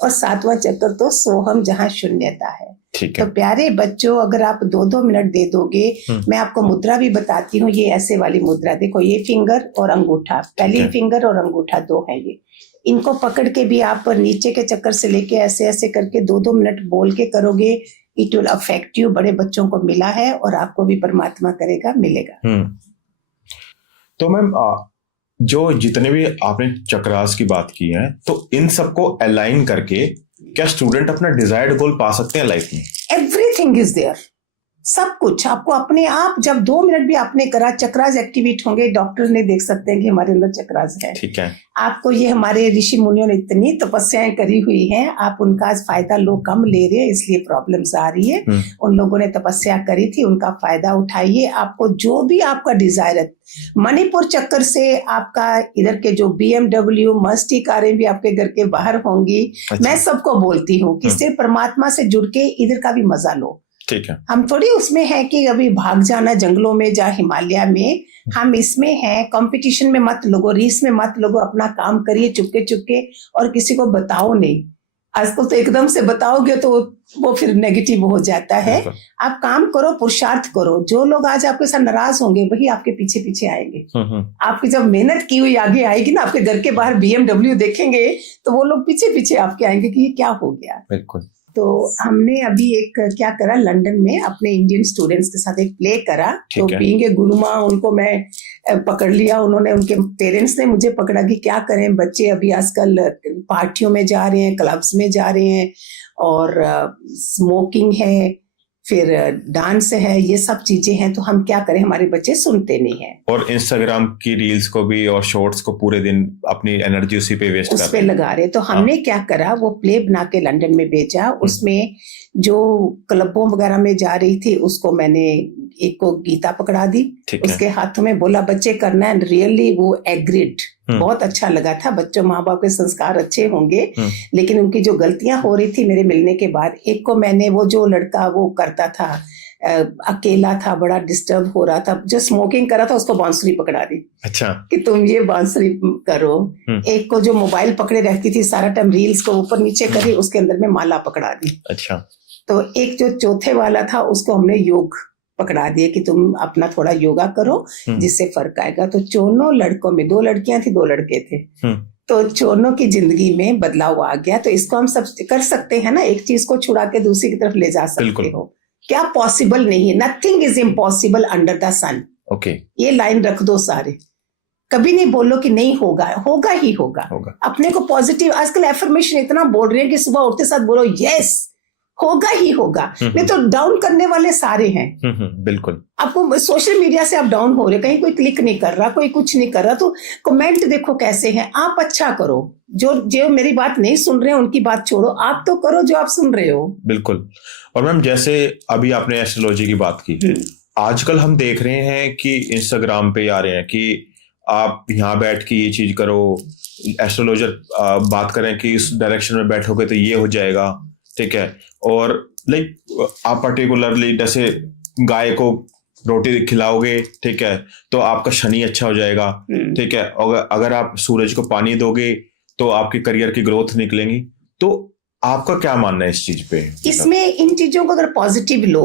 और 7वां चक्कर तो सोहम, जहां शून्यता है। तो प्यारे बच्चों, अगर आप 2-2 मिनट दे दोगे, मैं आपको मुद्रा भी बताती हूँ। ये ऐसे वाली मुद्रा देखो, ये फिंगर और अंगूठा, पहली फिंगर और अंगूठा 2 है ये। इनको पकड़ के भी आप नीचे के चक्कर से लेके ऐसे ऐसे करके 2-2 मिनट बोल के करोगे, इट विल अफेक्ट यू। बड़े बच्चों को मिला है और आपको भी परमात्मा करेगा, मिलेगा। तो मैम, जो जितने भी आपने चक्रास की बात की है, तो इन सबको अलाइन करके क्या स्टूडेंट अपना डिजायर्ड गोल पा सकते हैं लाइफ में? एवरीथिंग इज देयर, सब कुछ आपको अपने आप, जब 2 मिनट भी आपने करा, चक्रास एक्टिवेट होंगे, डॉक्टर ने देख सकते हैं कि हमारे अंदर चक्रास है। ठीक है। आपको ये हमारे ऋषि मुनियों ने इतनी तपस्याएं करी हुई हैं, आप उनका फायदा लोग कम ले रहे हैं, इसलिए प्रॉब्लम्स आ रही है। उन लोगों ने तपस्या करी थी, उनका फायदा उठाइए। आपको जो भी आपका डिजायर है, मणिपुर चक्कर से आपका इधर के जो BMW मस्ती कारें भी आपके घर के बाहर होंगी। अच्छा। मैं सबको बोलती हूँ कि सिर्फ परमात्मा से जुड़ के इधर का भी मजा लो। ठीक है। हम थोड़ी उसमें है कि अभी भाग जाना जंगलों में जा हिमालय में, हम इसमें हैं कंपटीशन में मत लोगो, रीस में मत लोगो, अपना काम करिए चुपके चुपके और किसी को बताओ नहीं। आजकल तो एकदम से बताओगे तो वो फिर नेगेटिव हो जाता है। आप काम करो, पुरुषार्थ करो। जो लोग आज आपके साथ नाराज होंगे वही आपके पीछे पीछे आएंगे। आपकी जब मेहनत की हुई आगे आएगी ना, आपके घर के बाहर BMW देखेंगे तो वो लोग पीछे पीछे आपके आएंगे कि ये क्या हो गया। बिल्कुल। तो हमने अभी एक क्या करा, लंदन में अपने इंडियन स्टूडेंट्स के साथ एक प्ले करा। तो बीइंग ए गुरु माँ उनको मैं पकड़ लिया, उन्होंने, उनके पेरेंट्स ने मुझे पकड़ा कि क्या करें, बच्चे अभी आजकल पार्टियों में जा रहे हैं, क्लब्स में जा रहे हैं और स्मोकिंग है, फिर डांस है, ये सब चीजें हैं, तो हम क्या करें, हमारे बच्चे सुनते नहीं हैं। और इंस्टाग्राम की रील्स को भी और शॉर्ट्स को पूरे दिन अपनी एनर्जी उसी पे वेस्ट कर रहे हैं, उस पे लगा रहे। तो हमने क्या करा, वो प्ले बना के लंदन में भेजा। उसमें जो क्लबों वगैरह में जा रही थी उसको मैंने एक को गीता पकड़ा दी, उसके हाथों में बोला बच्चे करना है। रियली वो एग्रीड, बहुत अच्छा लगा था। बच्चों, माँ बाप के संस्कार अच्छे होंगे, लेकिन उनकी जो गलतियां हो रही थी मेरे मिलने के बाद, एक को मैंने, वो जो लड़का वो करता था, अकेला था, बड़ा डिस्टर्ब हो रहा था, जो स्मोकिंग कर रहा था, उसको बांसुरी पकड़ा दी। अच्छा, कि तुम ये बांसुरी करो। एक को जो मोबाइल पकड़े रहती थी सारा टाइम, रील्स को ऊपर नीचे करी, उसके अंदर में माला पकड़ा दी। अच्छा। तो एक जो चौथे वाला था उसको हमने योग पकड़ा दिए कि तुम अपना थोड़ा योगा करो जिससे फर्क आएगा। तो चोनों लड़कों में, 2 लड़कियां थी 2 लड़के थे, तो चोनों की जिंदगी में बदलाव आ गया। तो इसको हम सब कर सकते हैं ना, एक चीज को छुड़ा के दूसरी की तरफ ले जा सकते हो। क्या पॉसिबल नहीं है? Nothing is impossible under the sun. Okay, ये लाइन रख दो सारे। कभी नहीं बोलो कि नहीं होगा, होगा ही होगा। अपने को पॉजिटिव, आजकल एफर्मेशन इतना बोल रहे हैं कि सुबह उठते साथ बोलो यस, होगा ही होगा। नहीं तो डाउन करने वाले सारे हैं। बिल्कुल। आपको सोशल मीडिया से आप डाउन हो रहे, कहीं कोई क्लिक नहीं कर रहा, कोई कुछ नहीं कर रहा, तो कमेंट देखो कैसे हैं। आप अच्छा करो, जो मेरी बात नहीं सुन रहे हैं उनकी बात छोड़ो, आप तो करो जो आप सुन रहे हो। बिल्कुल। और मैम, जैसे अभी आपने एस्ट्रोलॉजी की बात की, आजकल हम देख रहे हैं कि इंस्टाग्राम पे आ रहे हैं कि आप यहाँ बैठ के ये चीज करो, एस्ट्रोलॉजर बात करें कि इस डायरेक्शन में बैठोगे तो ये हो जाएगा, ठीक है। और लाइक आप पर्टिकुलरली जैसे गाय को रोटी खिलाओगे, ठीक है, तो आपका शनि अच्छा हो जाएगा, ठीक है। और अगर आप सूरज को पानी दोगे तो आपके करियर की ग्रोथ निकलेंगी। तो आपका क्या मानना है इस चीज पे? इसमें इन चीजों को अगर पॉजिटिव लो,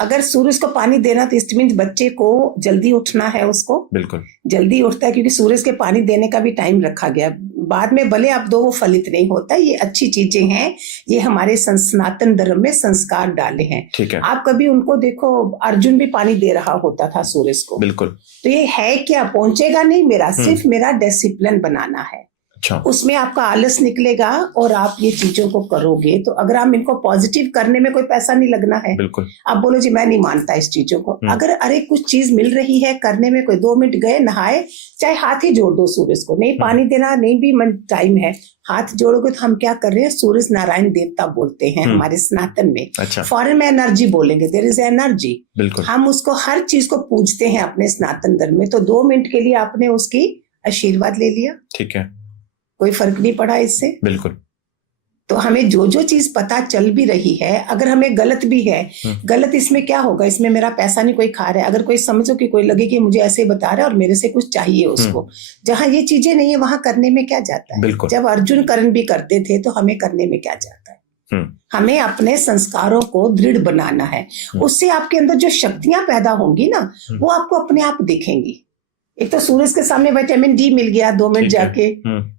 अगर सूरज को पानी देना तो इट मींस बच्चे को जल्दी उठना है, उसको बिल्कुल जल्दी उठता है, क्योंकि सूरज के पानी देने का भी टाइम रखा गया। बाद में भले आप दो, वो फलित नहीं होता। ये अच्छी चीजें हैं, ये हमारे सनातन धर्म में संस्कार डाले हैं। ठीक है। आप कभी उनको देखो, अर्जुन भी पानी दे रहा होता था सूरज को। बिल्कुल। तो ये है क्या, पहुंचेगा नहीं मेरा, सिर्फ मेरा डिसिप्लिन बनाना है। अच्छा। उसमें आपका आलस निकलेगा और आप ये चीजों को करोगे। तो अगर हम इनको पॉजिटिव करने में कोई पैसा नहीं लगना है। बिल्कुल। आप बोलो जी मैं नहीं मानता इस चीजों को, अगर अरे कुछ चीज मिल रही है करने में, कोई 2 मिनट गए नहाए, चाहे हाथ ही जोड़ दो सूरज को, नहीं पानी देना नहीं भी मन टाइम है, हाथ जोड़ोगे तो हम क्या कर रहे हैं, सूरज नारायण देवता बोलते हैं हमारे सनातन में। अच्छा। फॉरेन में एनर्जी बोलेंगे, देयर इज एनर्जी। बिल्कुल। हम उसको हर चीज को पूजते हैं अपने सनातन धर्म में। तो 2 मिनट के लिए आपने उसकी आशीर्वाद ले लिया, ठीक है, कोई फर्क नहीं पड़ा इससे। बिल्कुल। तो हमें जो जो चीज पता चल भी रही है, अगर हमें गलत भी है, गलत इसमें क्या होगा, इसमें मेरा पैसा नहीं कोई खा रहा है। अगर कोई समझो कि कोई लगे कि मुझे ऐसे बता रहा है और मेरे से कुछ चाहिए उसको, जहां ये चीजें नहीं है वहां करने में क्या जाता है। जब अर्जुन कर्ण भी करते थे तो हमें करने में क्या जाता है। हमें अपने संस्कारों को दृढ़ बनाना है, उससे आपके अंदर जो शक्तियां पैदा होंगी ना, वो आपको अपने आप दिखेंगी। एक तो सूरज के सामने विटामिन डी मिल गया 2 मिनट जाके,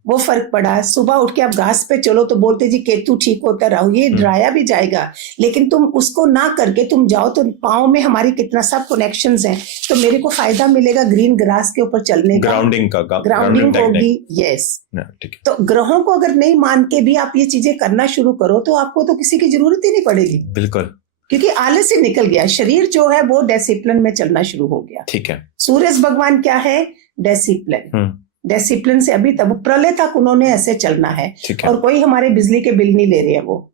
वो फर्क पड़ा। सुबह उठ के आप घास पे चलो तो बोलते जी केतु ठीक होता, राहु ये डराया भी जाएगा, लेकिन तुम उसको ना करके तुम जाओ तो पाँव में हमारी कितना सब कनेक्शंस हैं, तो मेरे को फायदा मिलेगा ग्रीन ग्रास के ऊपर चलने का, ग्राउंडिंग होगी। यस। तो ग्रहों को अगर नहीं मान के भी आप ये चीजें करना शुरू करो तो आपको तो किसी की जरूरत ही नहीं पड़ेगी। बिल्कुल। क्योंकि आलस से निकल गया, शरीर जो है वो डिसिप्लिन में चलना शुरू हो गया। ठीक है। सूरज भगवान क्या है? डिसिप्लिन। डिसिप्लिन से अभी तक प्रलय तक उन्होंने ऐसे चलना है। और कोई हमारे बिजली के बिल नहीं ले रहे हैं। वो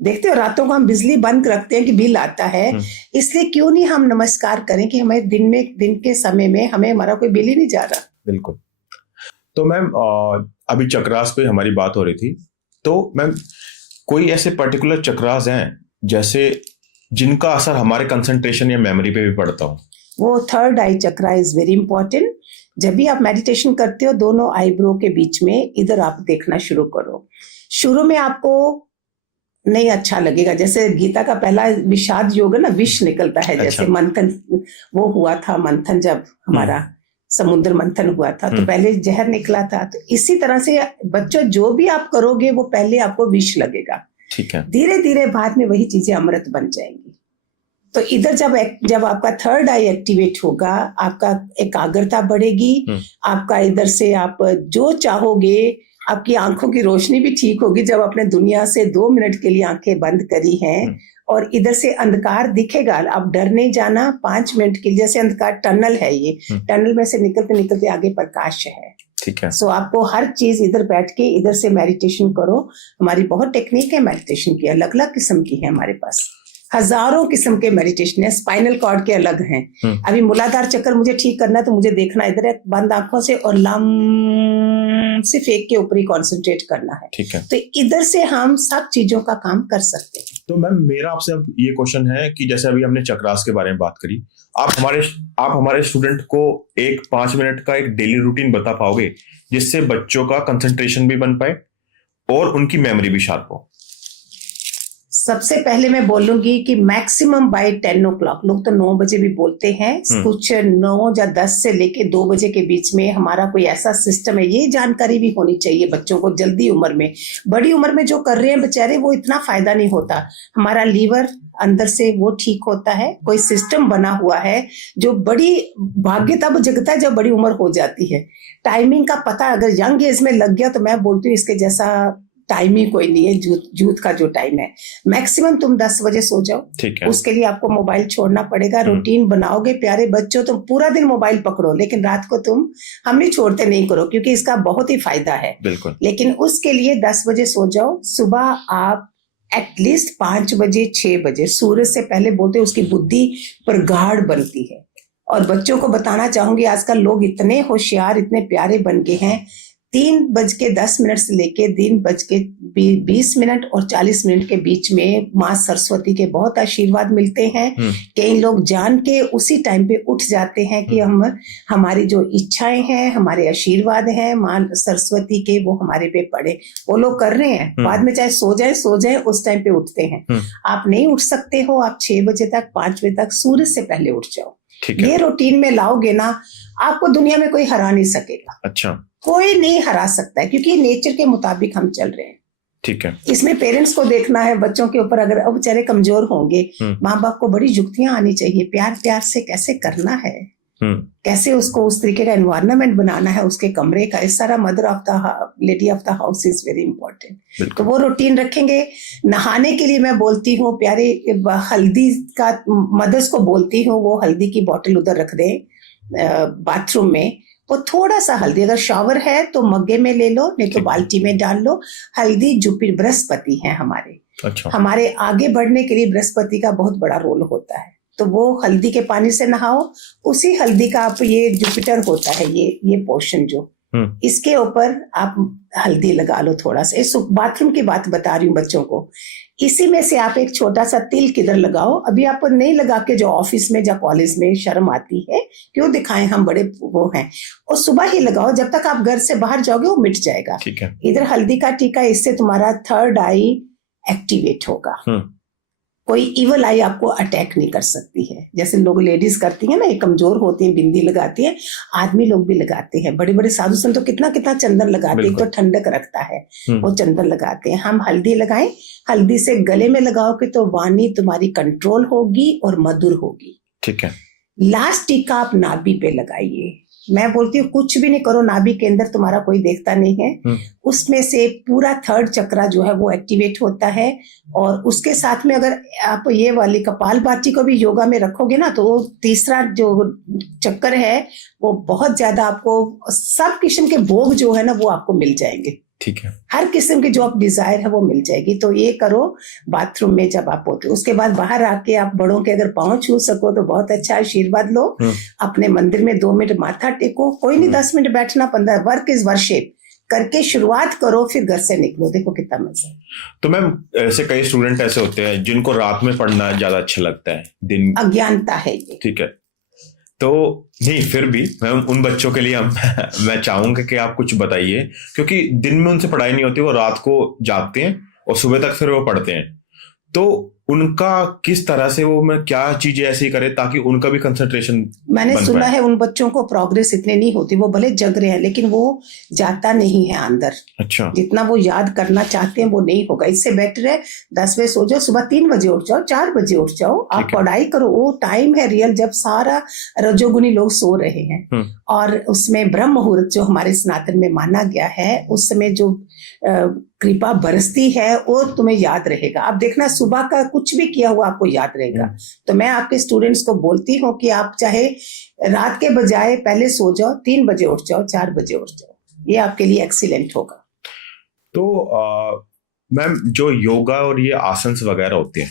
देखते हो रातों को हम बिजली बंद रखते हैं कि बिल आता है, इसलिए क्यों नहीं हम नमस्कार करें कि हमें दिन के समय में हमें हमारा कोई बिल ही नहीं जा रहा। बिल्कुल। तो मैम अभी चक्रास पे हमारी बात हो रही थी, तो मैम कोई ऐसे पर्टिकुलर चक्रास हैं जैसे जिनका असर हमारे कंसंट्रेशन या मेमोरी पे भी पड़ता हो? वो third I chakra is very important. जब भी आप मेडिटेशन करते हो दोनों आईब्रो के बीच में इधर आप देखना शुरू करो। शुरू में आपको नहीं अच्छा लगेगा, जैसे गीता का पहला विषाद योग है ना, विष निकलता है। जैसे मंथन वो हुआ था, मंथन जब हमारा समुद्र मंथन हुआ था तो पहले जहर निकला था। तो इसी तरह से बच्चों जो भी आप करोगे वो पहले आपको विष लगेगा। ठीक है। धीरे धीरे बाद में वही चीजें अमृत बन जाएंगी। तो इधर जब आपका थर्ड आई एक्टिवेट होगा, आपका एकाग्रता बढ़ेगी, आपका इधर से आप जो चाहोगे, आपकी आंखों की रोशनी भी ठीक होगी। जब आपने दुनिया से 2 मिनट के लिए आंखें बंद करी हैं और इधर से अंधकार दिखेगा, आप डर नहीं जाना 5 मिनट के लिए। जैसे अंधकार टनल है, ये टनल में से निकलते निकलते आगे प्रकाश है। ठीक है। सो आपको हर चीज इधर बैठ के इधर से मेडिटेशन करो। हमारी बहुत टेक्निक है मेडिटेशन की, अलग अलग किस्म की है हमारे पास, हजारों किस्म के मेडिटेशन है। स्पाइनल कॉर्ड के अलग हैं। अभी मूलाधार चक्र मुझे ठीक करना है तो मुझे देखना इधर है, बंद आंखों से और लम सिर्फ एक के ऊपर ही कॉन्सेंट्रेट करना है। ठीक है। तो इधर से हम सब चीजों का काम कर सकते हैं। तो मैम मेरा आपसे अब ये क्वेश्चन है कि जैसे अभी हमने चक्रास के बारे में बात करी, आप हमारे स्टूडेंट को 5 मिनट का एक डेली रूटीन बता पाओगे जिससे बच्चों का कंसंट्रेशन भी बन पाए और उनकी मेमोरी भी शार्प हो? सबसे पहले मैं बोलूंगी कि मैक्सिमम बाय 10 o'clock, लोग तो 9 बजे भी बोलते हैं, कुछ 9 या 10 से लेके 2 बजे के बीच में हमारा कोई ऐसा सिस्टम है। ये जानकारी भी होनी चाहिए बच्चों को जल्दी उम्र में। बड़ी उम्र में जो कर रहे हैं बेचारे वो इतना फायदा नहीं होता। हमारा लीवर अंदर से वो ठीक होता है, कोई सिस्टम बना हुआ है जो बड़ी भाग्य तब जगता है जब बड़ी उम्र हो जाती है। टाइमिंग का पता अगर यंग एज में लग गया तो मैं बोलती हूँ इसके जैसा टाइम ही कोई नहीं है। जूत का जो टाइम है, मैक्सिमम तुम 10 बजे सो जाओ। ठीक है। उसके लिए आपको मोबाइल छोड़ना पड़ेगा। रूटीन बनाओगे प्यारे बच्चों, तुम पूरा दिन मोबाइल पकड़ो, लेकिन रात को हम नहीं छोड़ते, नहीं करो, क्योंकि इसका बहुत ही फायदा है। बिल्कुल। लेकिन उसके लिए 10 बजे सो जाओ। सुबह आप एटलीस्ट 5 बजे 6 बजे सूरज से पहले बोलते उसकी बुद्धि प्रगाढ़ बनती है। और बच्चों को बताना चाहूंगी आजकल लोग इतने होशियार, इतने प्यारे बन गए हैं। 3:10 से लेके 3:20 और 40 मिनट के बीच में माँ सरस्वती के बहुत आशीर्वाद मिलते हैं। कई लोग जान के उसी टाइम पे उठ जाते हैं कि हमारी जो इच्छाएं हैं, हमारे आशीर्वाद हैं माँ सरस्वती के, वो हमारे पे पड़े। वो लोग कर रहे हैं। बाद में चाहे सो जाए उस टाइम पे उठते हैं। आप नहीं उठ सकते हो, आप 6 बजे तक 5 बजे तक सूरज से पहले उठ जाओ। ये रूटीन में लाओगे ना, आपको दुनिया में कोई हरा नहीं सकेगा। अच्छा। कोई नहीं हरा सकता है, क्योंकि नेचर के मुताबिक हम चल रहे हैं। ठीक है। इसमें पेरेंट्स को देखना है बच्चों के ऊपर। अगर अब बेचारे कमजोर होंगे, माँ बाप को बड़ी युक्तियां आनी चाहिए। प्यार से कैसे करना है, कैसे उसको उस तरीके का एनवायरनमेंट बनाना है उसके कमरे का। इस सारा mother of the lady of the house is very important. तो वो रूटीन रखेंगे। नहाने के लिए मैं बोलती हूँ प्यारे, हल्दी का मदर्स को बोलती हूँ वो हल्दी की बोतल उधर रख दे बाथरूम में। वो थोड़ा सा हल्दी, अगर शावर है तो मग्गे में ले लो, नहीं तो बाल्टी में डाल लो। हल्दी जुपिटर बृहस्पति है हमारे। अच्छा। हमारे आगे बढ़ने के लिए बृहस्पति का बहुत बड़ा रोल होता है। तो वो हल्दी के पानी से नहाओ। उसी हल्दी का आप, ये जुपिटर होता है ये पोर्शन जो, इसके ऊपर आप हल्दी लगा लो थोड़ा सा। इस बाथरूम की बात बता रही हूँ बच्चों को। इसी में से आप एक छोटा सा तिल किधर लगाओ। अभी आप नहीं लगा के जो ऑफिस में या कॉलेज में शर्म आती है, क्यों दिखाएं, हम बड़े वो हैं। और सुबह ही लगाओ, जब तक आप घर से बाहर जाओगे वो मिट जाएगा। ठीक है। इधर हल्दी का टीका, इससे तुम्हारा थर्ड आई एक्टिवेट होगा। कोई इवल आई आपको अटैक नहीं कर सकती है। जैसे लोग लेडीज करती हैं ना, ये कमजोर होती हैं, बिंदी लगाती हैं, आदमी लोग भी लगाते हैं। बड़े बड़े साधु संत तो कितना चंदन लगाते हैं, तो ठंडक रखता है, वो चंदन लगाते हैं। हम हल्दी लगाएं। हल्दी से गले में लगाओगे तो वाणी तुम्हारी कंट्रोल होगी और मधुर होगी। ठीक है। लास्ट टीका आप नाभि पे लगाइए। मैं बोलती हूँ कुछ भी नहीं करो, नाभि के अंदर तुम्हारा कोई देखता नहीं है, उसमें से पूरा थर्ड चक्रा जो है वो एक्टिवेट होता है। और उसके साथ में अगर आप ये वाली कपालभाति को भी योगा में रखोगे ना, तो वो तीसरा जो चक्कर है वो बहुत ज्यादा आपको सब किस्म के भोग जो है ना वो आपको मिल जाएंगे। ठीक है, हर किस्म की जो आप डिजायर है वो मिल जाएगी। तो ये करो बाथरूम में जब आप होते, उसके बाद बाहर आके आप बड़ों के अगर पांव छू सको तो बहुत अच्छा आशीर्वाद लो। अपने मंदिर में 2 मिनट माथा टेको, कोई नहीं 10 मिनट बैठना, 15 वर्क इज वर्शिप करके शुरुआत करो, फिर घर से निकलो, देखो कितना मजा है। तो मैम ऐसे कई स्टूडेंट ऐसे होते हैं जिनको रात में पढ़ना ज्यादा अच्छा लगता है, दिन अज्ञानता है ये। ठीक है, तो नहीं फिर भी मैम उन बच्चों के लिए मैं चाहूंगा कि आप कुछ बताइए, क्योंकि दिन में उनसे पढ़ाई नहीं होती, वो रात को जागते हैं और सुबह तक फिर वो पढ़ते हैं। तो उनका किस तरह से वो मैं क्या चीजें ऐसी करे ताकि उनका भी कंसंट्रेशन मैंने सुना है उन बच्चों को प्रोग्रेस इतने नहीं होती, वो भले जग रहे हैं लेकिन वो जाता नहीं है अंदर। अच्छा, जितना वो याद करना चाहते हैं वो नहीं होगा। इससे बेटर है 10 बजे सो जाओ, सुबह 3 बजे उठ जाओ, 4 बजे उठ जाओ, आप पढ़ाई करो। वो टाइम है रियल जब सारा रजोगुनी लोग सो रहे हैं, और उसमें ब्रह्म मुहूर्त जो हमारे सनातन में माना गया है, उस समय जो कृपा बरसती है वो तुम्हें याद रहेगा। आप देखना सुबह का कुछ भी किया हुआ आपको याद रहेगा। तो मैं आपके स्टूडेंट्स को बोलती हूँ कि आप चाहे रात के बजाय पहले सो जाओ, 3 बजे उठ जाओ, 4 बजे उठ जाओ, ये आपके लिए एक्सीलेंट होगा। तो मैम जो योगा और ये आसन्स वगैरह होते हैं,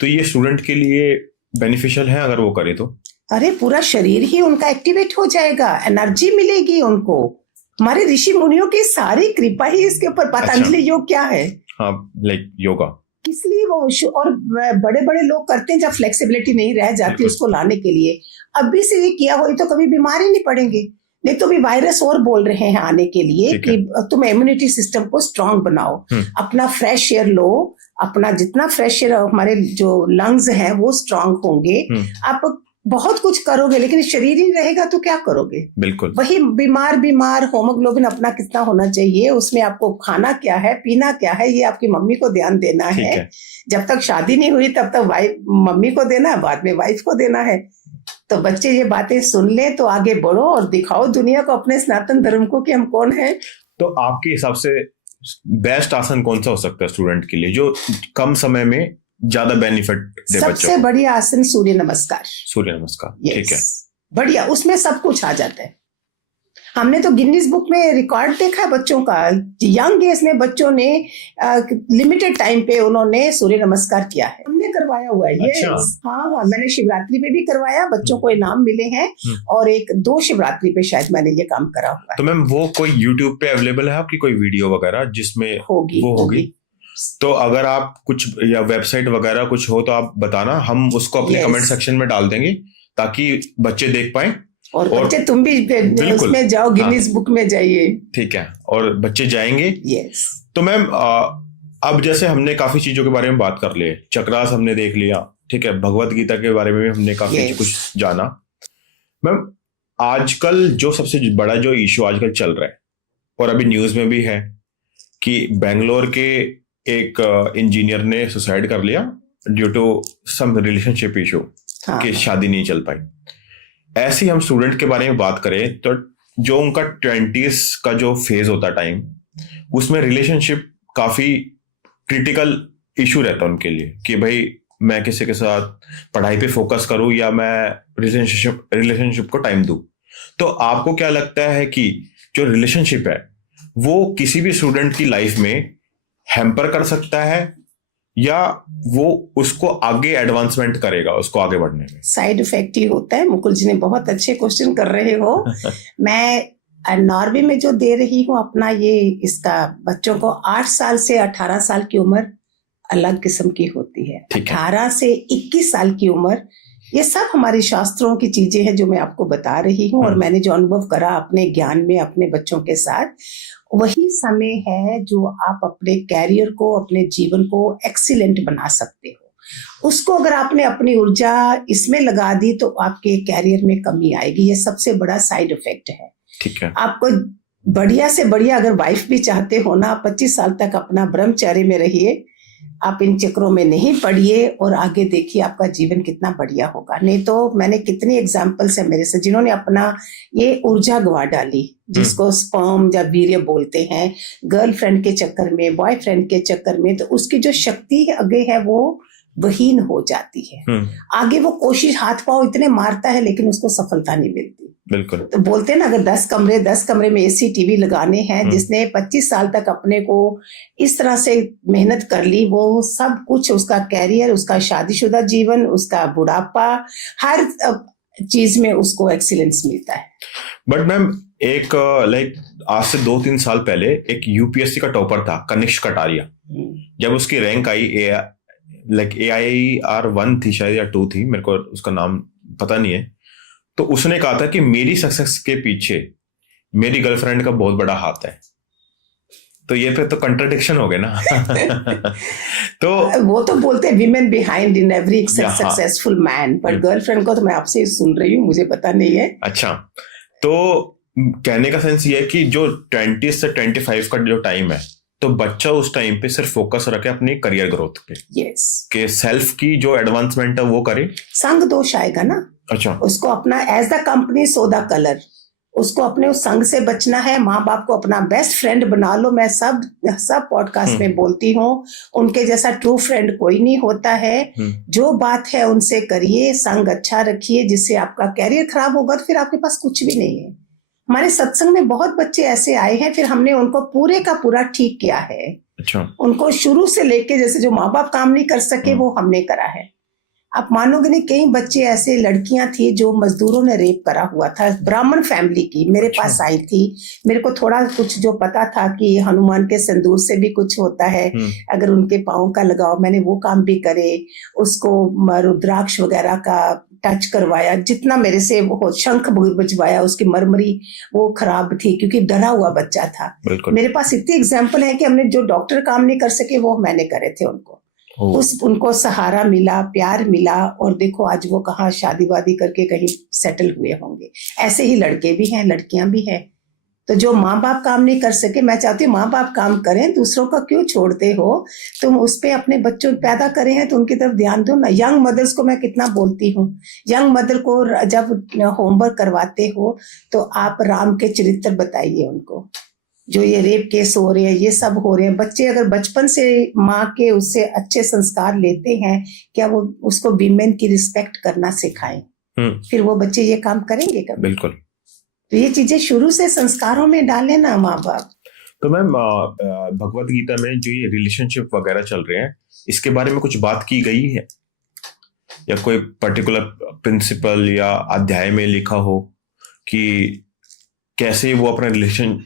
तो ये स्टूडेंट के लिए बेनिफिशियल है अगर वो करे तो? अरे पूरा शरीर ही उनका एक्टिवेट हो जाएगा, एनर्जी मिलेगी उनको। हमारे ऋषि मुनियों की सारी कृपा ही इसके ऊपर। पतंजलि योग क्या है? हाँ, लाइक योगा इसलिए वो और बड़े बड़े लोग करते हैं जब फ्लेक्सिबिलिटी नहीं रह जाती उसको लाने के लिए। अभी से ये किया हो तो कभी बीमार ही नहीं पड़ेंगे। नहीं तो भी वायरस और बोल रहे हैं आने के लिए कि तुम इम्यूनिटी सिस्टम को स्ट्रांग बनाओ, अपना फ्रेश एयर लो, अपना जितना फ्रेश एयर हमारे जो लंग्स हैं वो स्ट्रांग होंगे। आप बहुत कुछ करोगे लेकिन शरीर ही रहेगा तो क्या करोगे? बिल्कुल वही बीमार हीमोग्लोबिन अपना कितना होना चाहिए, उसमें आपको खाना क्या है, पीना क्या है, ये आपकी मम्मी को ध्यान देना है। जब तक शादी नहीं हुई तब तक वाइफ मम्मी को देना है, बाद में वाइफ को देना है। तो बच्चे ये बातें सुन ले तो आगे बढ़ो और दिखाओ दुनिया को अपने सनातन धर्म को कि हम कौन है। तो आपके हिसाब से बेस्ट आसन कौन सा हो सकता है स्टूडेंट के लिए जो कम समय में ज्यादा बेनिफिट दे बच्चों? सबसे बढ़िया आसन सूर्य नमस्कार। सूर्य नमस्कार, ठीक है, बढ़िया, उसमें सब कुछ आ जाता है। हमने तो गिनीज बुक में रिकॉर्ड देखा है बच्चों का, यंग एज में बच्चों ने लिमिटेड टाइम पे उन्होंने सूर्य नमस्कार किया है, हमने करवाया हुआ है ये। अच्छा। हाँ, मैंने शिवरात्रि पे भी करवाया, बच्चों को इनाम मिले हैं, और 2 शिवरात्रि पे शायद मैंने ये काम करा हुआ है। तो मैम वो कोई यूट्यूब पे अवेलेबल है आपकी कोई वीडियो वगैरह जिसमें होगी? तो अगर आप कुछ या वेबसाइट वगैरह कुछ हो तो आप बताना, हम उसको अपने कमेंट सेक्शन में डाल देंगे ताकि बच्चे देख पाए। और बच्चे तुम भी उसमें जाओ, गिनीज बुक में जाइए, ठीक है, और बच्चे जाएंगे। यस। तो मैम अब जैसे हमने काफी चीजों के बारे में बात कर लिए, चक्रास हमने देख लिया, ठीक है, भगवत गीता के बारे में भी हमने काफी कुछ जाना। मैम आजकल जो सबसे बड़ा जो इशू आजकल चल रहा है और अभी न्यूज में भी है कि बेंगलोर के एक इंजीनियर ने सुसाइड कर लिया due to some relationship issue, कि शादी नहीं चल पाई। ऐसे हम स्टूडेंट के बारे में बात करें तो जो उनका 20s का जो फेज होता है टाइम, उसमें रिलेशनशिप काफी क्रिटिकल इशू रहता है उनके लिए कि भाई मैं किसी के साथ पढ़ाई पे फोकस करूं या मैं रिलेशनशिप को टाइम दूं। तो आपको क्या लगता है कि जो रिलेशनशिप है वो किसी भी स्टूडेंट की लाइफ में हैम्पर कर सकता है या वो उसको आगे एडवांसमेंट करेगा, उसको आगे बढ़ने में? साइड इफेक्ट ही होता है। मुकुल जी ने बहुत अच्छे क्वेश्चन कर रहे हो। मैं नॉर्वे में जो दे रही हूँ अपना ये, इसका बच्चों को 8 साल से 18 साल की उम्र अलग किस्म की होती है, 18 से 21 साल की उम्र, ये सब हमारे शास्त्रों की चीजें हैं जो मैं आपको बता रही हूँ। और मैंने जो अनुभव करा अपने ज्ञान में अपने बच्चों के साथ, वही समय है जो आप अपने कैरियर को, अपने जीवन को एक्सीलेंट बना सकते हो। उसको अगर आपने अपनी ऊर्जा इसमें लगा दी तो आपके कैरियर में कमी आएगी। ये सबसे बड़ा साइड इफेक्ट है। ठीक है। आपको बढ़िया से बढ़िया अगर वाइफ भी चाहते हो ना, 25 साल तक अपना ब्रह्मचर्य में रहिए, आप इन चक्रों में नहीं पड़िए और आगे देखिए आपका जीवन कितना बढ़िया होगा। नहीं तो मैंने कितनी एग्जाम्पल्स है मेरे से जिन्होंने अपना ये ऊर्जा गवा डाली, जिसको स्पर्म या वीर्य बोलते हैं, गर्लफ्रेंड के चक्कर में, बॉयफ्रेंड के चक्कर में, तो उसकी जो शक्ति आगे है वो वहीन हो जाती है। आगे वो कोशिश हाथ पांव इतने मारता है लेकिन उसको सफलता नहीं मिलती। बिल्कुल। तो बोलते हैं ना, अगर 10 कमरे में एसी टीवी लगाने हैं, जिसने 25 साल तक अपने को इस तरह से मेहनत कर ली, वो सब कुछ, उसका कैरियर, उसका शादीशुदा जीवन, उसका बुढ़ापा, हर चीज में उसको एक्सीलेंस मिलता है। बट मैम एक आज से 2-3 साल पहले एक यूपीएससी का टॉपर था कनिष्क कटारिया। जब उसकी रैंक आई AIR 1 थी शायद या 2 थी, मेरे को उसका नाम पता नहीं है, तो उसने कहा था कि मेरी सक्सेस के पीछे मेरी गर्लफ्रेंड का बहुत बड़ा हाथ है। तो ये फिर तो कंट्राडिक्शन हो गया ना। तो वो तो बोलते हैं women behind in every successful man, पर गर्लफ्रेंड को तो मैं आपसे सुन रही हूँ, मुझे पता नहीं है। अच्छा, तो कहने का सेंस ये है कि जो 20 से 25 का जो टाइम है, तो बच्चा उस टाइम पे सिर्फ फोकस रखे अपनी करियर ग्रोथ पे, यस, के सेल्फ की जो एडवांसमेंट है वो करे। संग दोष आएगा ना। अच्छा, उसको अपना as the company so the colour, उसको अपने उस संग से बचना है। माँ बाप को अपना बेस्ट फ्रेंड बना लो। मैं सब पॉडकास्ट में बोलती हूँ, उनके जैसा ट्रू फ्रेंड कोई नहीं होता है। जो बात है उनसे करिए, संग अच्छा रखिए, जिससे आपका कैरियर खराब होगा तो फिर आपके पास कुछ भी नहीं है। हमारे सत्संग में बहुत बच्चे ऐसे आए हैं, फिर हमने उनको पूरे का पूरा ठीक किया है। अच्छा, उनको शुरू से लेके, जैसे जो माँ बाप काम नहीं कर सके वो हमने करा है। आप मानोगे नहीं, कई बच्चे ऐसे, लड़कियां थी जो मजदूरों ने रेप करा हुआ था, ब्राह्मण फैमिली की, मेरे पास आई थी। मेरे को थोड़ा कुछ जो पता था कि हनुमान के सिंदूर से भी कुछ होता है, अगर उनके पाँव का लगाओ, मैंने वो काम भी करे। उसको रुद्राक्ष वगैरह का टच करवाया, जितना मेरे से वो शंख बजवाया, उसकी मरमरी वो खराब थी क्योंकि डरा हुआ बच्चा था। मेरे पास इतनी एग्जाम्पल है कि हमने जो डॉक्टर काम नहीं कर सके वो मैंने करे थे। उनको सहारा मिला, प्यार मिला, और देखो आज वो कहाँ शादी वादी करके कहीं सेटल हुए होंगे। ऐसे ही लड़के भी हैं, लड़कियां भी हैं। तो जो माँ बाप काम नहीं कर सके, मैं चाहती हूँ माँ बाप काम करें, दूसरों का क्यों छोड़ते हो तुम। उस पे अपने बच्चों पैदा करे हैं तो उनकी तरफ ध्यान दो ना। यंग मदर्स को मैं कितना बोलती हूँ, यंग मदर को जब होमवर्क करवाते हो तो आप राम के चरित्र बताइए उनको। जो ये रेप केस हो रहे हैं, ये सब हो रहे हैं, बच्चे अगर बचपन से माँ के उससे अच्छे संस्कार लेते हैं, क्या वो उसको विमेन की रिस्पेक्ट करना सिखाएं, फिर वो बच्चे ये काम करेंगे कभी? बिल्कुल। तो ये चीजें शुरू से संस्कारों में डाले ना माँ बाप। तो मैम भगवत गीता में जो ये रिलेशनशिप वगैरह चल रहे हैं, इसके बारे में कुछ बात की गई है या कोई पर्टिकुलर प्रिंसिपल या अध्याय में लिखा हो कि कैसे वो अपना रिलेशन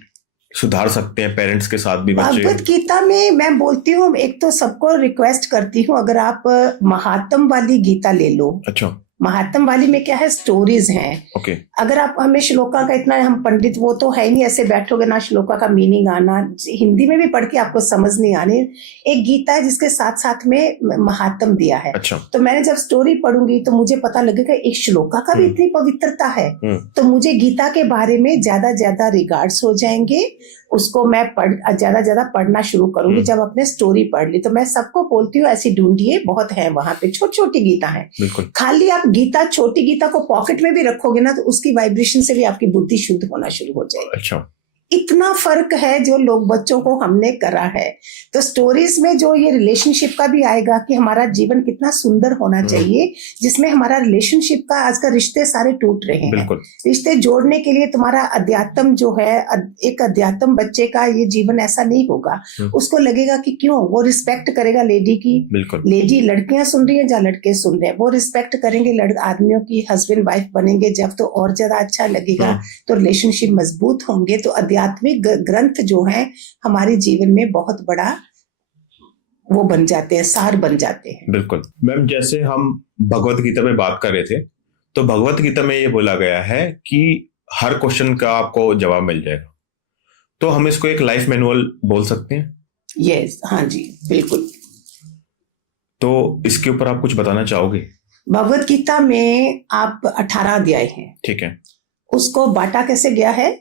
सुधार सकते हैं पेरेंट्स के साथ भी बच्चे? भगवत गीता में मैं बोलती हूँ, एक तो सबको रिक्वेस्ट करती हूँ, अगर आप महात्म वाली गीता ले लो। अच्छा, महात्म वाली में क्या है, स्टोरीज हैं। okay. अगर आप हमें श्लोका का इतना, हम पंडित वो तो है नहीं, ऐसे बैठोगे ना श्लोका का मीनिंग आना, हिंदी में भी पढ़ के आपको समझ नहीं आनी। एक गीता है जिसके साथ साथ में महात्म दिया है। अच्छा। तो मैंने जब स्टोरी पढ़ूंगी तो मुझे पता लगेगा एक श्लोका का भी इतनी पवित्रता है, तो मुझे गीता के बारे में ज्यादा रिगार्ड्स हो जाएंगे। उसको मैं ज्यादा पढ़ना शुरू करूंगी जब अपने स्टोरी पढ़ ली। तो मैं सबको बोलती हूँ ऐसी ढूंढिए, बहुत है वहां पे, छोटी छोटी गीता है। खाली आप गीता, छोटी गीता को पॉकेट में भी रखोगे ना तो उसकी वाइब्रेशन से भी आपकी बुद्धि शुद्ध होना शुरू हो जाएगी। अच्छा, इतना फर्क है जो लोग बच्चों को हमने करा है। तो स्टोरीज में जो ये रिलेशनशिप का भी आएगा कि हमारा जीवन कितना सुंदर होना चाहिए, जिसमें हमारा रिलेशनशिप का, आज का रिश्ते सारे टूट रहे हैं। रिश्ते जोड़ने के लिए तुम्हारा अध्यात्म जो है, एक अध्यात्म बच्चे का ये जीवन ऐसा नहीं होगा। उसको लगेगा कि क्यों, वो रिस्पेक्ट करेगा लेडी की। लेडी, लड़कियां सुन रही है या लड़के सुन रहे हैं, वो रिस्पेक्ट करेंगे आदमियों की, हस्बैंड वाइफ बनेंगे जब, तो और ज्यादा अच्छा लगेगा। तो रिलेशनशिप मजबूत होंगे। तो आध्यात्मिक ग्रंथ जो हैं हमारे जीवन में बहुत बड़ा वो बन जाते हैं, सार बन जाते हैं। बिल्कुल मैम, जैसे हम भगवत गीता में बात कर रहे थे, तो भगवत गीता में ये बोला गया है कि हर क्वेश्चन का आपको जवाब मिल जाएगा। तो हम इसको एक लाइफ मैनुअल बोल सकते हैं? यस, हाँ जी, बिल्कुल। तो इसके ऊपर आप कुछ बताना चाहोगे? भगवत गीता में आप 18 अध्याय हैं, ठीक है। उसको बांटा कैसे गया है,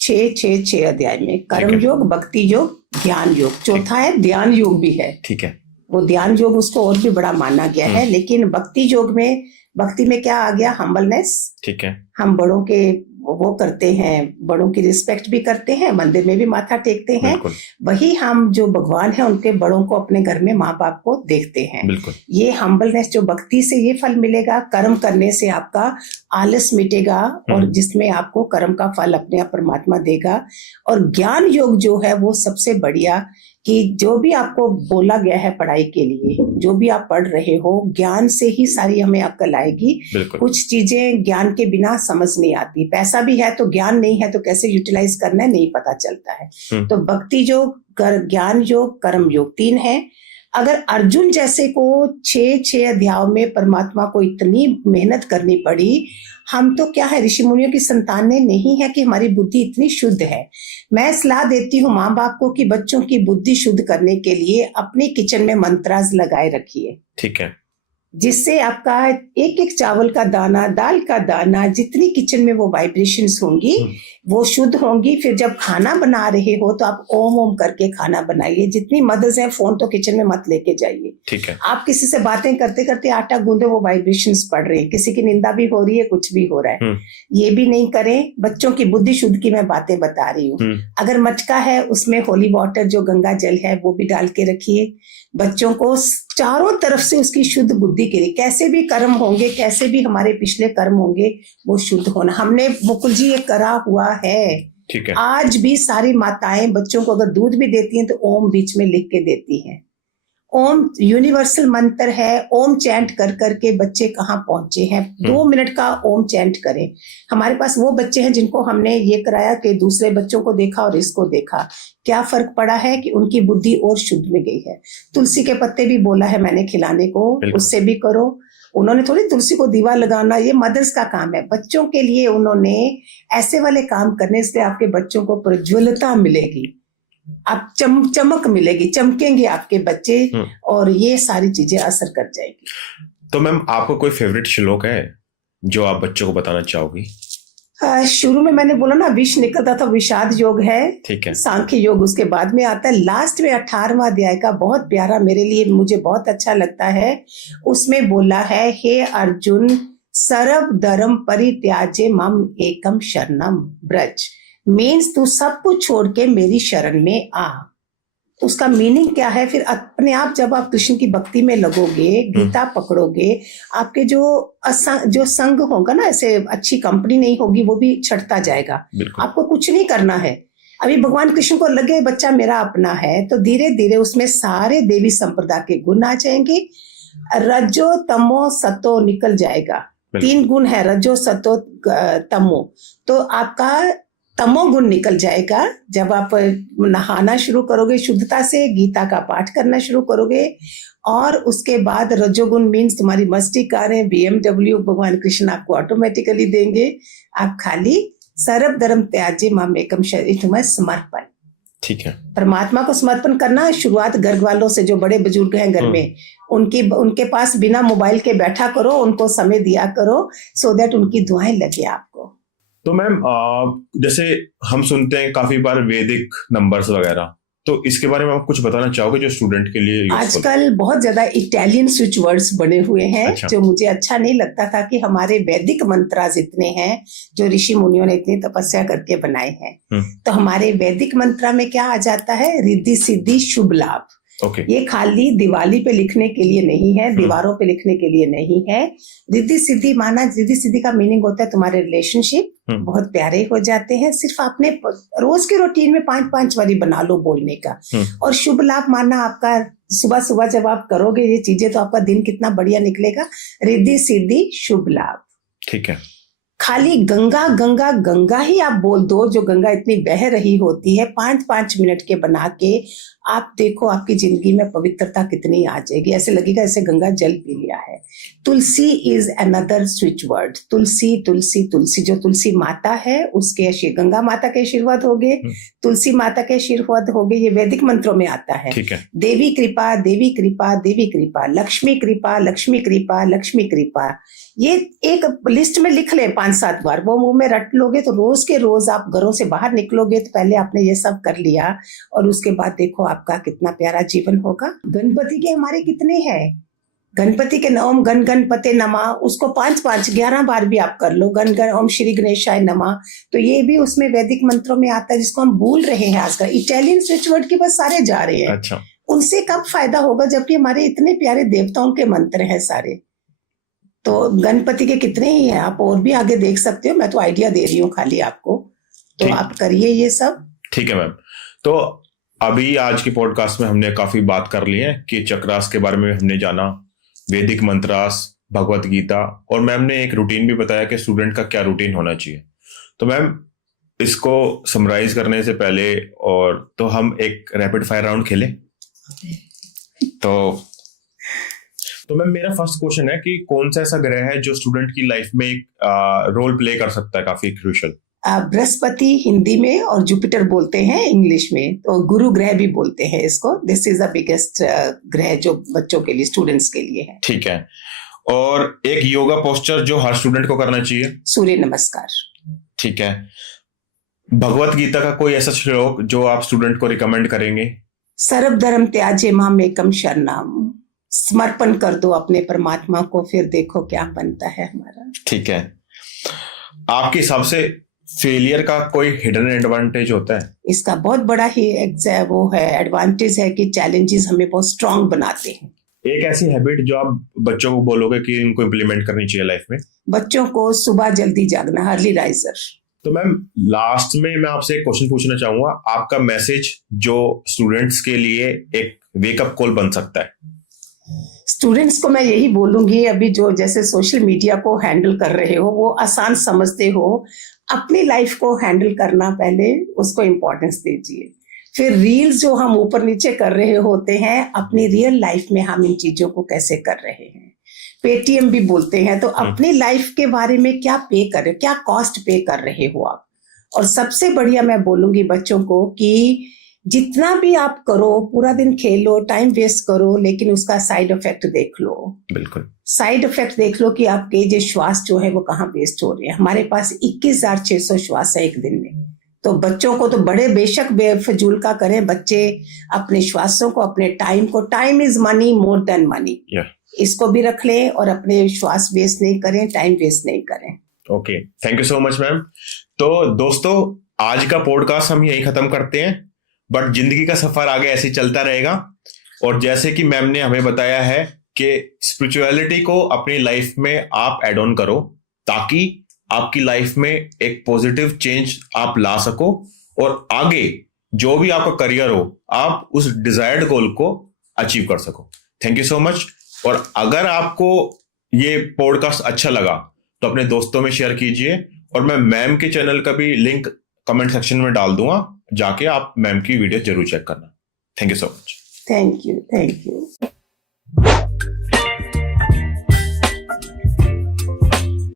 6 अध्याय में। कर्म योग, भक्ति योग, ज्ञान योग, चौथा है ध्यान योग भी है। ठीक है। वो ध्यान योग उसको और भी बड़ा माना गया है। लेकिन भक्ति में क्या आ गया? हम्बलनेस। ठीक है। हम बड़ों के वो करते हैं, बड़ों की रिस्पेक्ट भी करते हैं, मंदिर में भी माथा टेकते हैं। वही हम जो भगवान है उनके बड़ों को अपने घर में माँ बाप को देखते हैं। ये हम्बलनेस जो भक्ति से ये फल मिलेगा। कर्म करने से आपका आलस मिटेगा और जिसमें आपको कर्म का फल अपने आप परमात्मा देगा। और ज्ञान योग जो है वो सबसे बढ़िया, कि जो भी आपको बोला गया है पढ़ाई के लिए, जो भी आप पढ़ रहे हो, ज्ञान से ही सारी हमें अक्ल आएगी। कुछ चीजें ज्ञान के बिना समझ नहीं आती। पैसा भी है तो ज्ञान नहीं है तो कैसे यूटिलाइज करना है नहीं पता चलता है। तो भक्ति योग, ज्ञान योग, कर्म योग 3 है। अगर अर्जुन जैसे को 6 अध्यायों में परमात्मा को इतनी मेहनत करनी पड़ी, हम तो क्या है, ऋषि मुनियों की संतानें नहीं है कि हमारी बुद्धि इतनी शुद्ध है। मैं सलाह देती हूँ माँ बाप को कि बच्चों की बुद्धि शुद्ध करने के लिए अपने किचन में मंत्रास लगाए रखिए। ठीक है। जिससे आपका एक एक चावल का दाना, दाल का दाना, जितनी किचन में वो वाइब्रेशंस होंगी वो शुद्ध होंगी। फिर जब खाना बना रहे हो तो आप ओम ओम करके खाना बनाइए। जितनी मदर्स हैं, फोन तो किचन में मत लेके जाइए। ठीक है। आप किसी से बातें करते करते आटा गूंदे, वो वाइब्रेशंस पड़ रहे हैं, किसी की निंदा भी हो रही है, कुछ भी हो रहा है, ये भी नहीं करें। बच्चों की बुद्धि शुद्ध की मैं बातें बता रही हूँ। अगर मटका है उसमें होली वाटर जो गंगा जल है वो भी डाल के रखिए। बच्चों को चारों तरफ से उसकी शुद्ध बुद्धि के लिए, कैसे भी कर्म होंगे, कैसे भी हमारे पिछले कर्म होंगे, वो शुद्ध होना। हमने मुकुल जी ये करा हुआ है। ठीक है। आज भी सारी माताएं बच्चों को अगर दूध भी देती हैं तो ओम बीच में लिख के देती हैं। ओम यूनिवर्सल मंत्र है। ओम चैंट कर करके बच्चे कहाँ पहुंचे हैं। 2 मिनट का ओम चैंट करें। हमारे पास वो बच्चे हैं जिनको हमने ये कराया कि दूसरे बच्चों को देखा और इसको देखा, क्या फर्क पड़ा है कि उनकी बुद्धि और शुद्ध में गई है। तुलसी के पत्ते भी बोला है मैंने खिलाने को, उससे भी करो। उन्होंने थोड़ी तुलसी को दीवा लगाना, ये मदर्स का काम है। बच्चों के लिए उन्होंने ऐसे वाले काम करने से आपके बच्चों को प्रज्वलता मिलेगी, आप चमक मिलेगी, चमकेंगे आपके बच्चे, और ये सारी चीजें असर कर जाएगी। तो मैम आपको कोई फेवरेट श्लोक है जो आप बच्चों को बताना चाहोगी? शुरू में मैंने बोला ना, विष निकलता था, विषाद योग है। ठीक है। सांख्य योग उसके बाद में आता है। लास्ट में 18वां अध्याय का बहुत प्यारा, मेरे लिए, मुझे बहुत अच्छा लगता है। उसमें बोला है, हे अर्जुन, सर्व धर्म परित्याज्य मम एकम शरणम ब्रज। मीन्स तू सब कुछ छोड़ के मेरी शरण में आ। उसका मीनिंग क्या है? फिर अपने आप जब आप कृष्ण की भक्ति में लगोगे, गीता पकड़ोगे, आपके जो संग होगा ना, ऐसे अच्छी कंपनी नहीं होगी, वो भी छटता जाएगा। आपको कुछ नहीं करना है। अभी भगवान कृष्ण को लगे बच्चा मेरा अपना है, तो धीरे धीरे उसमें सारे देवी संप्रदाय के गुण आ जाएंगे। रजो तमो सतो निकल जाएगा। 3 गुण है, रजो सतो तमो। तो आपका तमो गुण निकल जाएगा जब आप नहाना शुरू करोगे शुद्धता से, गीता का पाठ करना शुरू करोगे। और उसके बाद रजोगुण मीन्स तुम्हारी मस्ती कारें, BMW भगवान कृष्ण आपको ऑटोमेटिकली देंगे। आप खाली सर्व धर्म त्याज्य माम एकम शरणम, तुम्हें समर्पण। ठीक है। परमात्मा को समर्पण करना। शुरुआत घर वालों से, जो बड़े बुजुर्ग हैं घर में, उनके पास बिना मोबाइल के बैठा करो, उनको समय दिया करो, सो दैट उनकी दुआएं लगे आपको। तो मैम जैसे हम सुनते हैं काफी बार वैदिक नंबर्स वगैरह, तो इसके बारे में आप कुछ बताना चाहोगे जो स्टूडेंट के लिए? आजकल बहुत ज्यादा इटालियन स्विच वर्ड्स बने हुए हैं। अच्छा। जो मुझे अच्छा नहीं लगता था कि हमारे वैदिक मंत्रास इतने हैं जो ऋषि मुनियों ने इतनी तपस्या करके बनाए हैं। तो हमारे वैदिक मंत्रा में क्या आ जाता है? रिद्धि सिद्धि शुभ लाभ। ये खाली दिवाली पे लिखने के लिए नहीं है, दीवारों पे लिखने के लिए नहीं है। रिद्धि सिद्धि माना, रिद्धि सिद्धि का मीनिंग होता है तुम्हारे रिलेशनशिप बहुत प्यारे हो जाते हैं। सिर्फ आपने रोज के रूटीन में 5-5 बारी बना लो बोलने का। और शुभ लाभ माना आपका सुबह सुबह जब आप करोगे ये चीजें तो आपका दिन कितना बढ़िया निकलेगा। रिद्धि सिद्धि शुभ लाभ। ठीक है। खाली गंगा गंगा गंगा ही आप बोल दो, जो गंगा इतनी बह रही होती है, 5-5 मिनट के बना के आप देखो आपकी जिंदगी में पवित्रता कितनी आ जाएगी। ऐसे लगेगा ऐसे गंगा जल पी लिया है। तुलसी इज अनदर स्विच वर्ड। तुलसी तुलसी तुलसी, जो तुलसी माता है उसके गंगा माता के आशीर्वाद हो गए, तुलसी माता के आशीर्वाद हो गए। ये वैदिक मंत्रों में आता है। देवी कृपा देवी कृपा देवी कृपा, लक्ष्मी कृपा लक्ष्मी कृपा लक्ष्मी कृपा। ये एक लिस्ट में लिख ले 5-7 बार वो मुंह में रट लोगे तो रोज के रोज आप घरों से बाहर निकलोगे तो पहले आपने ये सब कर लिया और उसके बाद देखो आपका कितना प्यारा जीवन होगा। गणपति के हमारे कितने हैं, गणपति के ओम गण गणपते नमः, उसको 5-5 11 बार भी आप कर लो। गण गण ओम श्री गणेशाय नमः, तो ये भी उसमें वैदिक मंत्रों में आता है जिसको हम भूल रहे हैं आजकल। इटालियन स्विच वर्ड के बस सारे जा रहे हैं। अच्छा, उनसे कब फायदा होगा जबकि हमारे इतने प्यारे देवताओं के मंत्र हैं सारे। तो गणपति के कितने ही हैं, आप और भी आगे देख सकते हो, मैं तो आइडिया दे रही हूँ खाली आपको, तो आप करिए ये सब। ठीक है मैम। तो अभी आज की पॉडकास्ट में हमने काफी बात कर ली है कि चक्रास के बारे में हमने जाना, वैदिक मंत्रास, भगवत गीता, और मैम ने एक रूटीन भी बताया कि स्टूडेंट का क्या रूटीन होना चाहिए। तो मैम इसको समराइज करने से पहले और तो हम एक रैपिड फायर राउंड खेलें। तो मैम मेरा फर्स्ट क्वेश्चन है कि कौन सा ऐसा ग्रह है जो स्टूडेंट की लाइफ में एक रोल प्ले कर सकता है काफी क्रूशियल? बृहस्पति हिंदी में और जुपिटर बोलते हैं इंग्लिश में, तो गुरु ग्रह भी बोलते हैं इसको। दिस इज द बिगेस्ट ग्रह जो बच्चों के लिए, स्टूडेंट्स के लिए है। ठीक है। और एक योगा पोस्चर जो हर स्टूडेंट को करना चाहिए? सूर्य नमस्कार। ठीक है। भगवत गीता का कोई ऐसा श्लोक जो आप स्टूडेंट को रिकमेंड करेंगे? सर्व धर्म त्याजे माम एकम शरणम, समर्पण कर दो अपने परमात्मा को, फिर देखो क्या बनता है हमारा। ठीक है। आपके हिसाब से फेलियर का कोई हिडन एडवांटेज होता है? इसका बहुत बड़ा ही वो है एडवांटेज है कि चैलेंजेस हमें बहुत स्ट्रांग बनाते हैं। एक ऐसी हैबिट जो आप बच्चों को बोलोगे कि इनको इम्प्लीमेंट करनी चाहिए लाइफ में? बच्चों को सुबह जल्दी जागना, अर्ली राइजर। तो मैम लास्ट में मैं आपसे एक क्वेश्चन पूछना चाहूंगा, आपका मैसेज जो स्टूडेंट्स के लिए एक वेकअप कॉल बन सकता है? स्टूडेंट्स को मैं यही बोलूंगी, अभी जो जैसे सोशल मीडिया को हैंडल कर रहे हो वो आसान समझते हो, अपनी लाइफ को हैंडल करना पहले उसको इम्पोर्टेंस दीजिए। फिर रील्स जो हम ऊपर नीचे कर रहे होते हैं, अपनी रियल लाइफ में हम इन चीजों को कैसे कर रहे हैं, पेटीएम भी बोलते हैं, तो अपनी लाइफ के बारे में क्या पे कर रहे हो, क्या कॉस्ट पे कर रहे हो आप। और सबसे बढ़िया मैं बोलूंगी बच्चों को कि जितना भी आप करो, पूरा दिन खेलो, टाइम वेस्ट करो, लेकिन उसका साइड इफेक्ट देख लो। बिल्कुल, साइड इफेक्ट देख लो कि आपके जो श्वास जो है वो कहाँ वेस्ट हो रहे हैं। हमारे पास 21,600 श्वास है एक दिन में, तो बच्चों को तो बड़े बेशक बेफजूल का करें, बच्चे अपने श्वासों को, अपने टाइम को, time is money more than money, इसको भी रख लें और अपने श्वास वेस्ट नहीं करें, टाइम वेस्ट नहीं करें। Okay, thank you so much ma'am. तो दोस्तों आज का पॉडकास्ट हम यही खत्म करते हैं, बट जिंदगी का सफर आगे ऐसे चलता रहेगा। और जैसे कि मैम ने हमें बताया है कि स्पिरिचुअलिटी को अपनी लाइफ में आप एड ऑन करो ताकि आपकी लाइफ में एक पॉजिटिव चेंज आप ला सको और आगे जो भी आपका करियर हो आप उस डिजायर्ड गोल को अचीव कर सको। Thank you so much. और अगर आपको ये पॉडकास्ट अच्छा लगा तो अपने दोस्तों में शेयर कीजिए, और मैं मैम के चैनल का भी लिंक कमेंट सेक्शन में डाल दूंगा, जाके आप मैम की वीडियो जरूर चेक करना। Thank you so much. Thank you.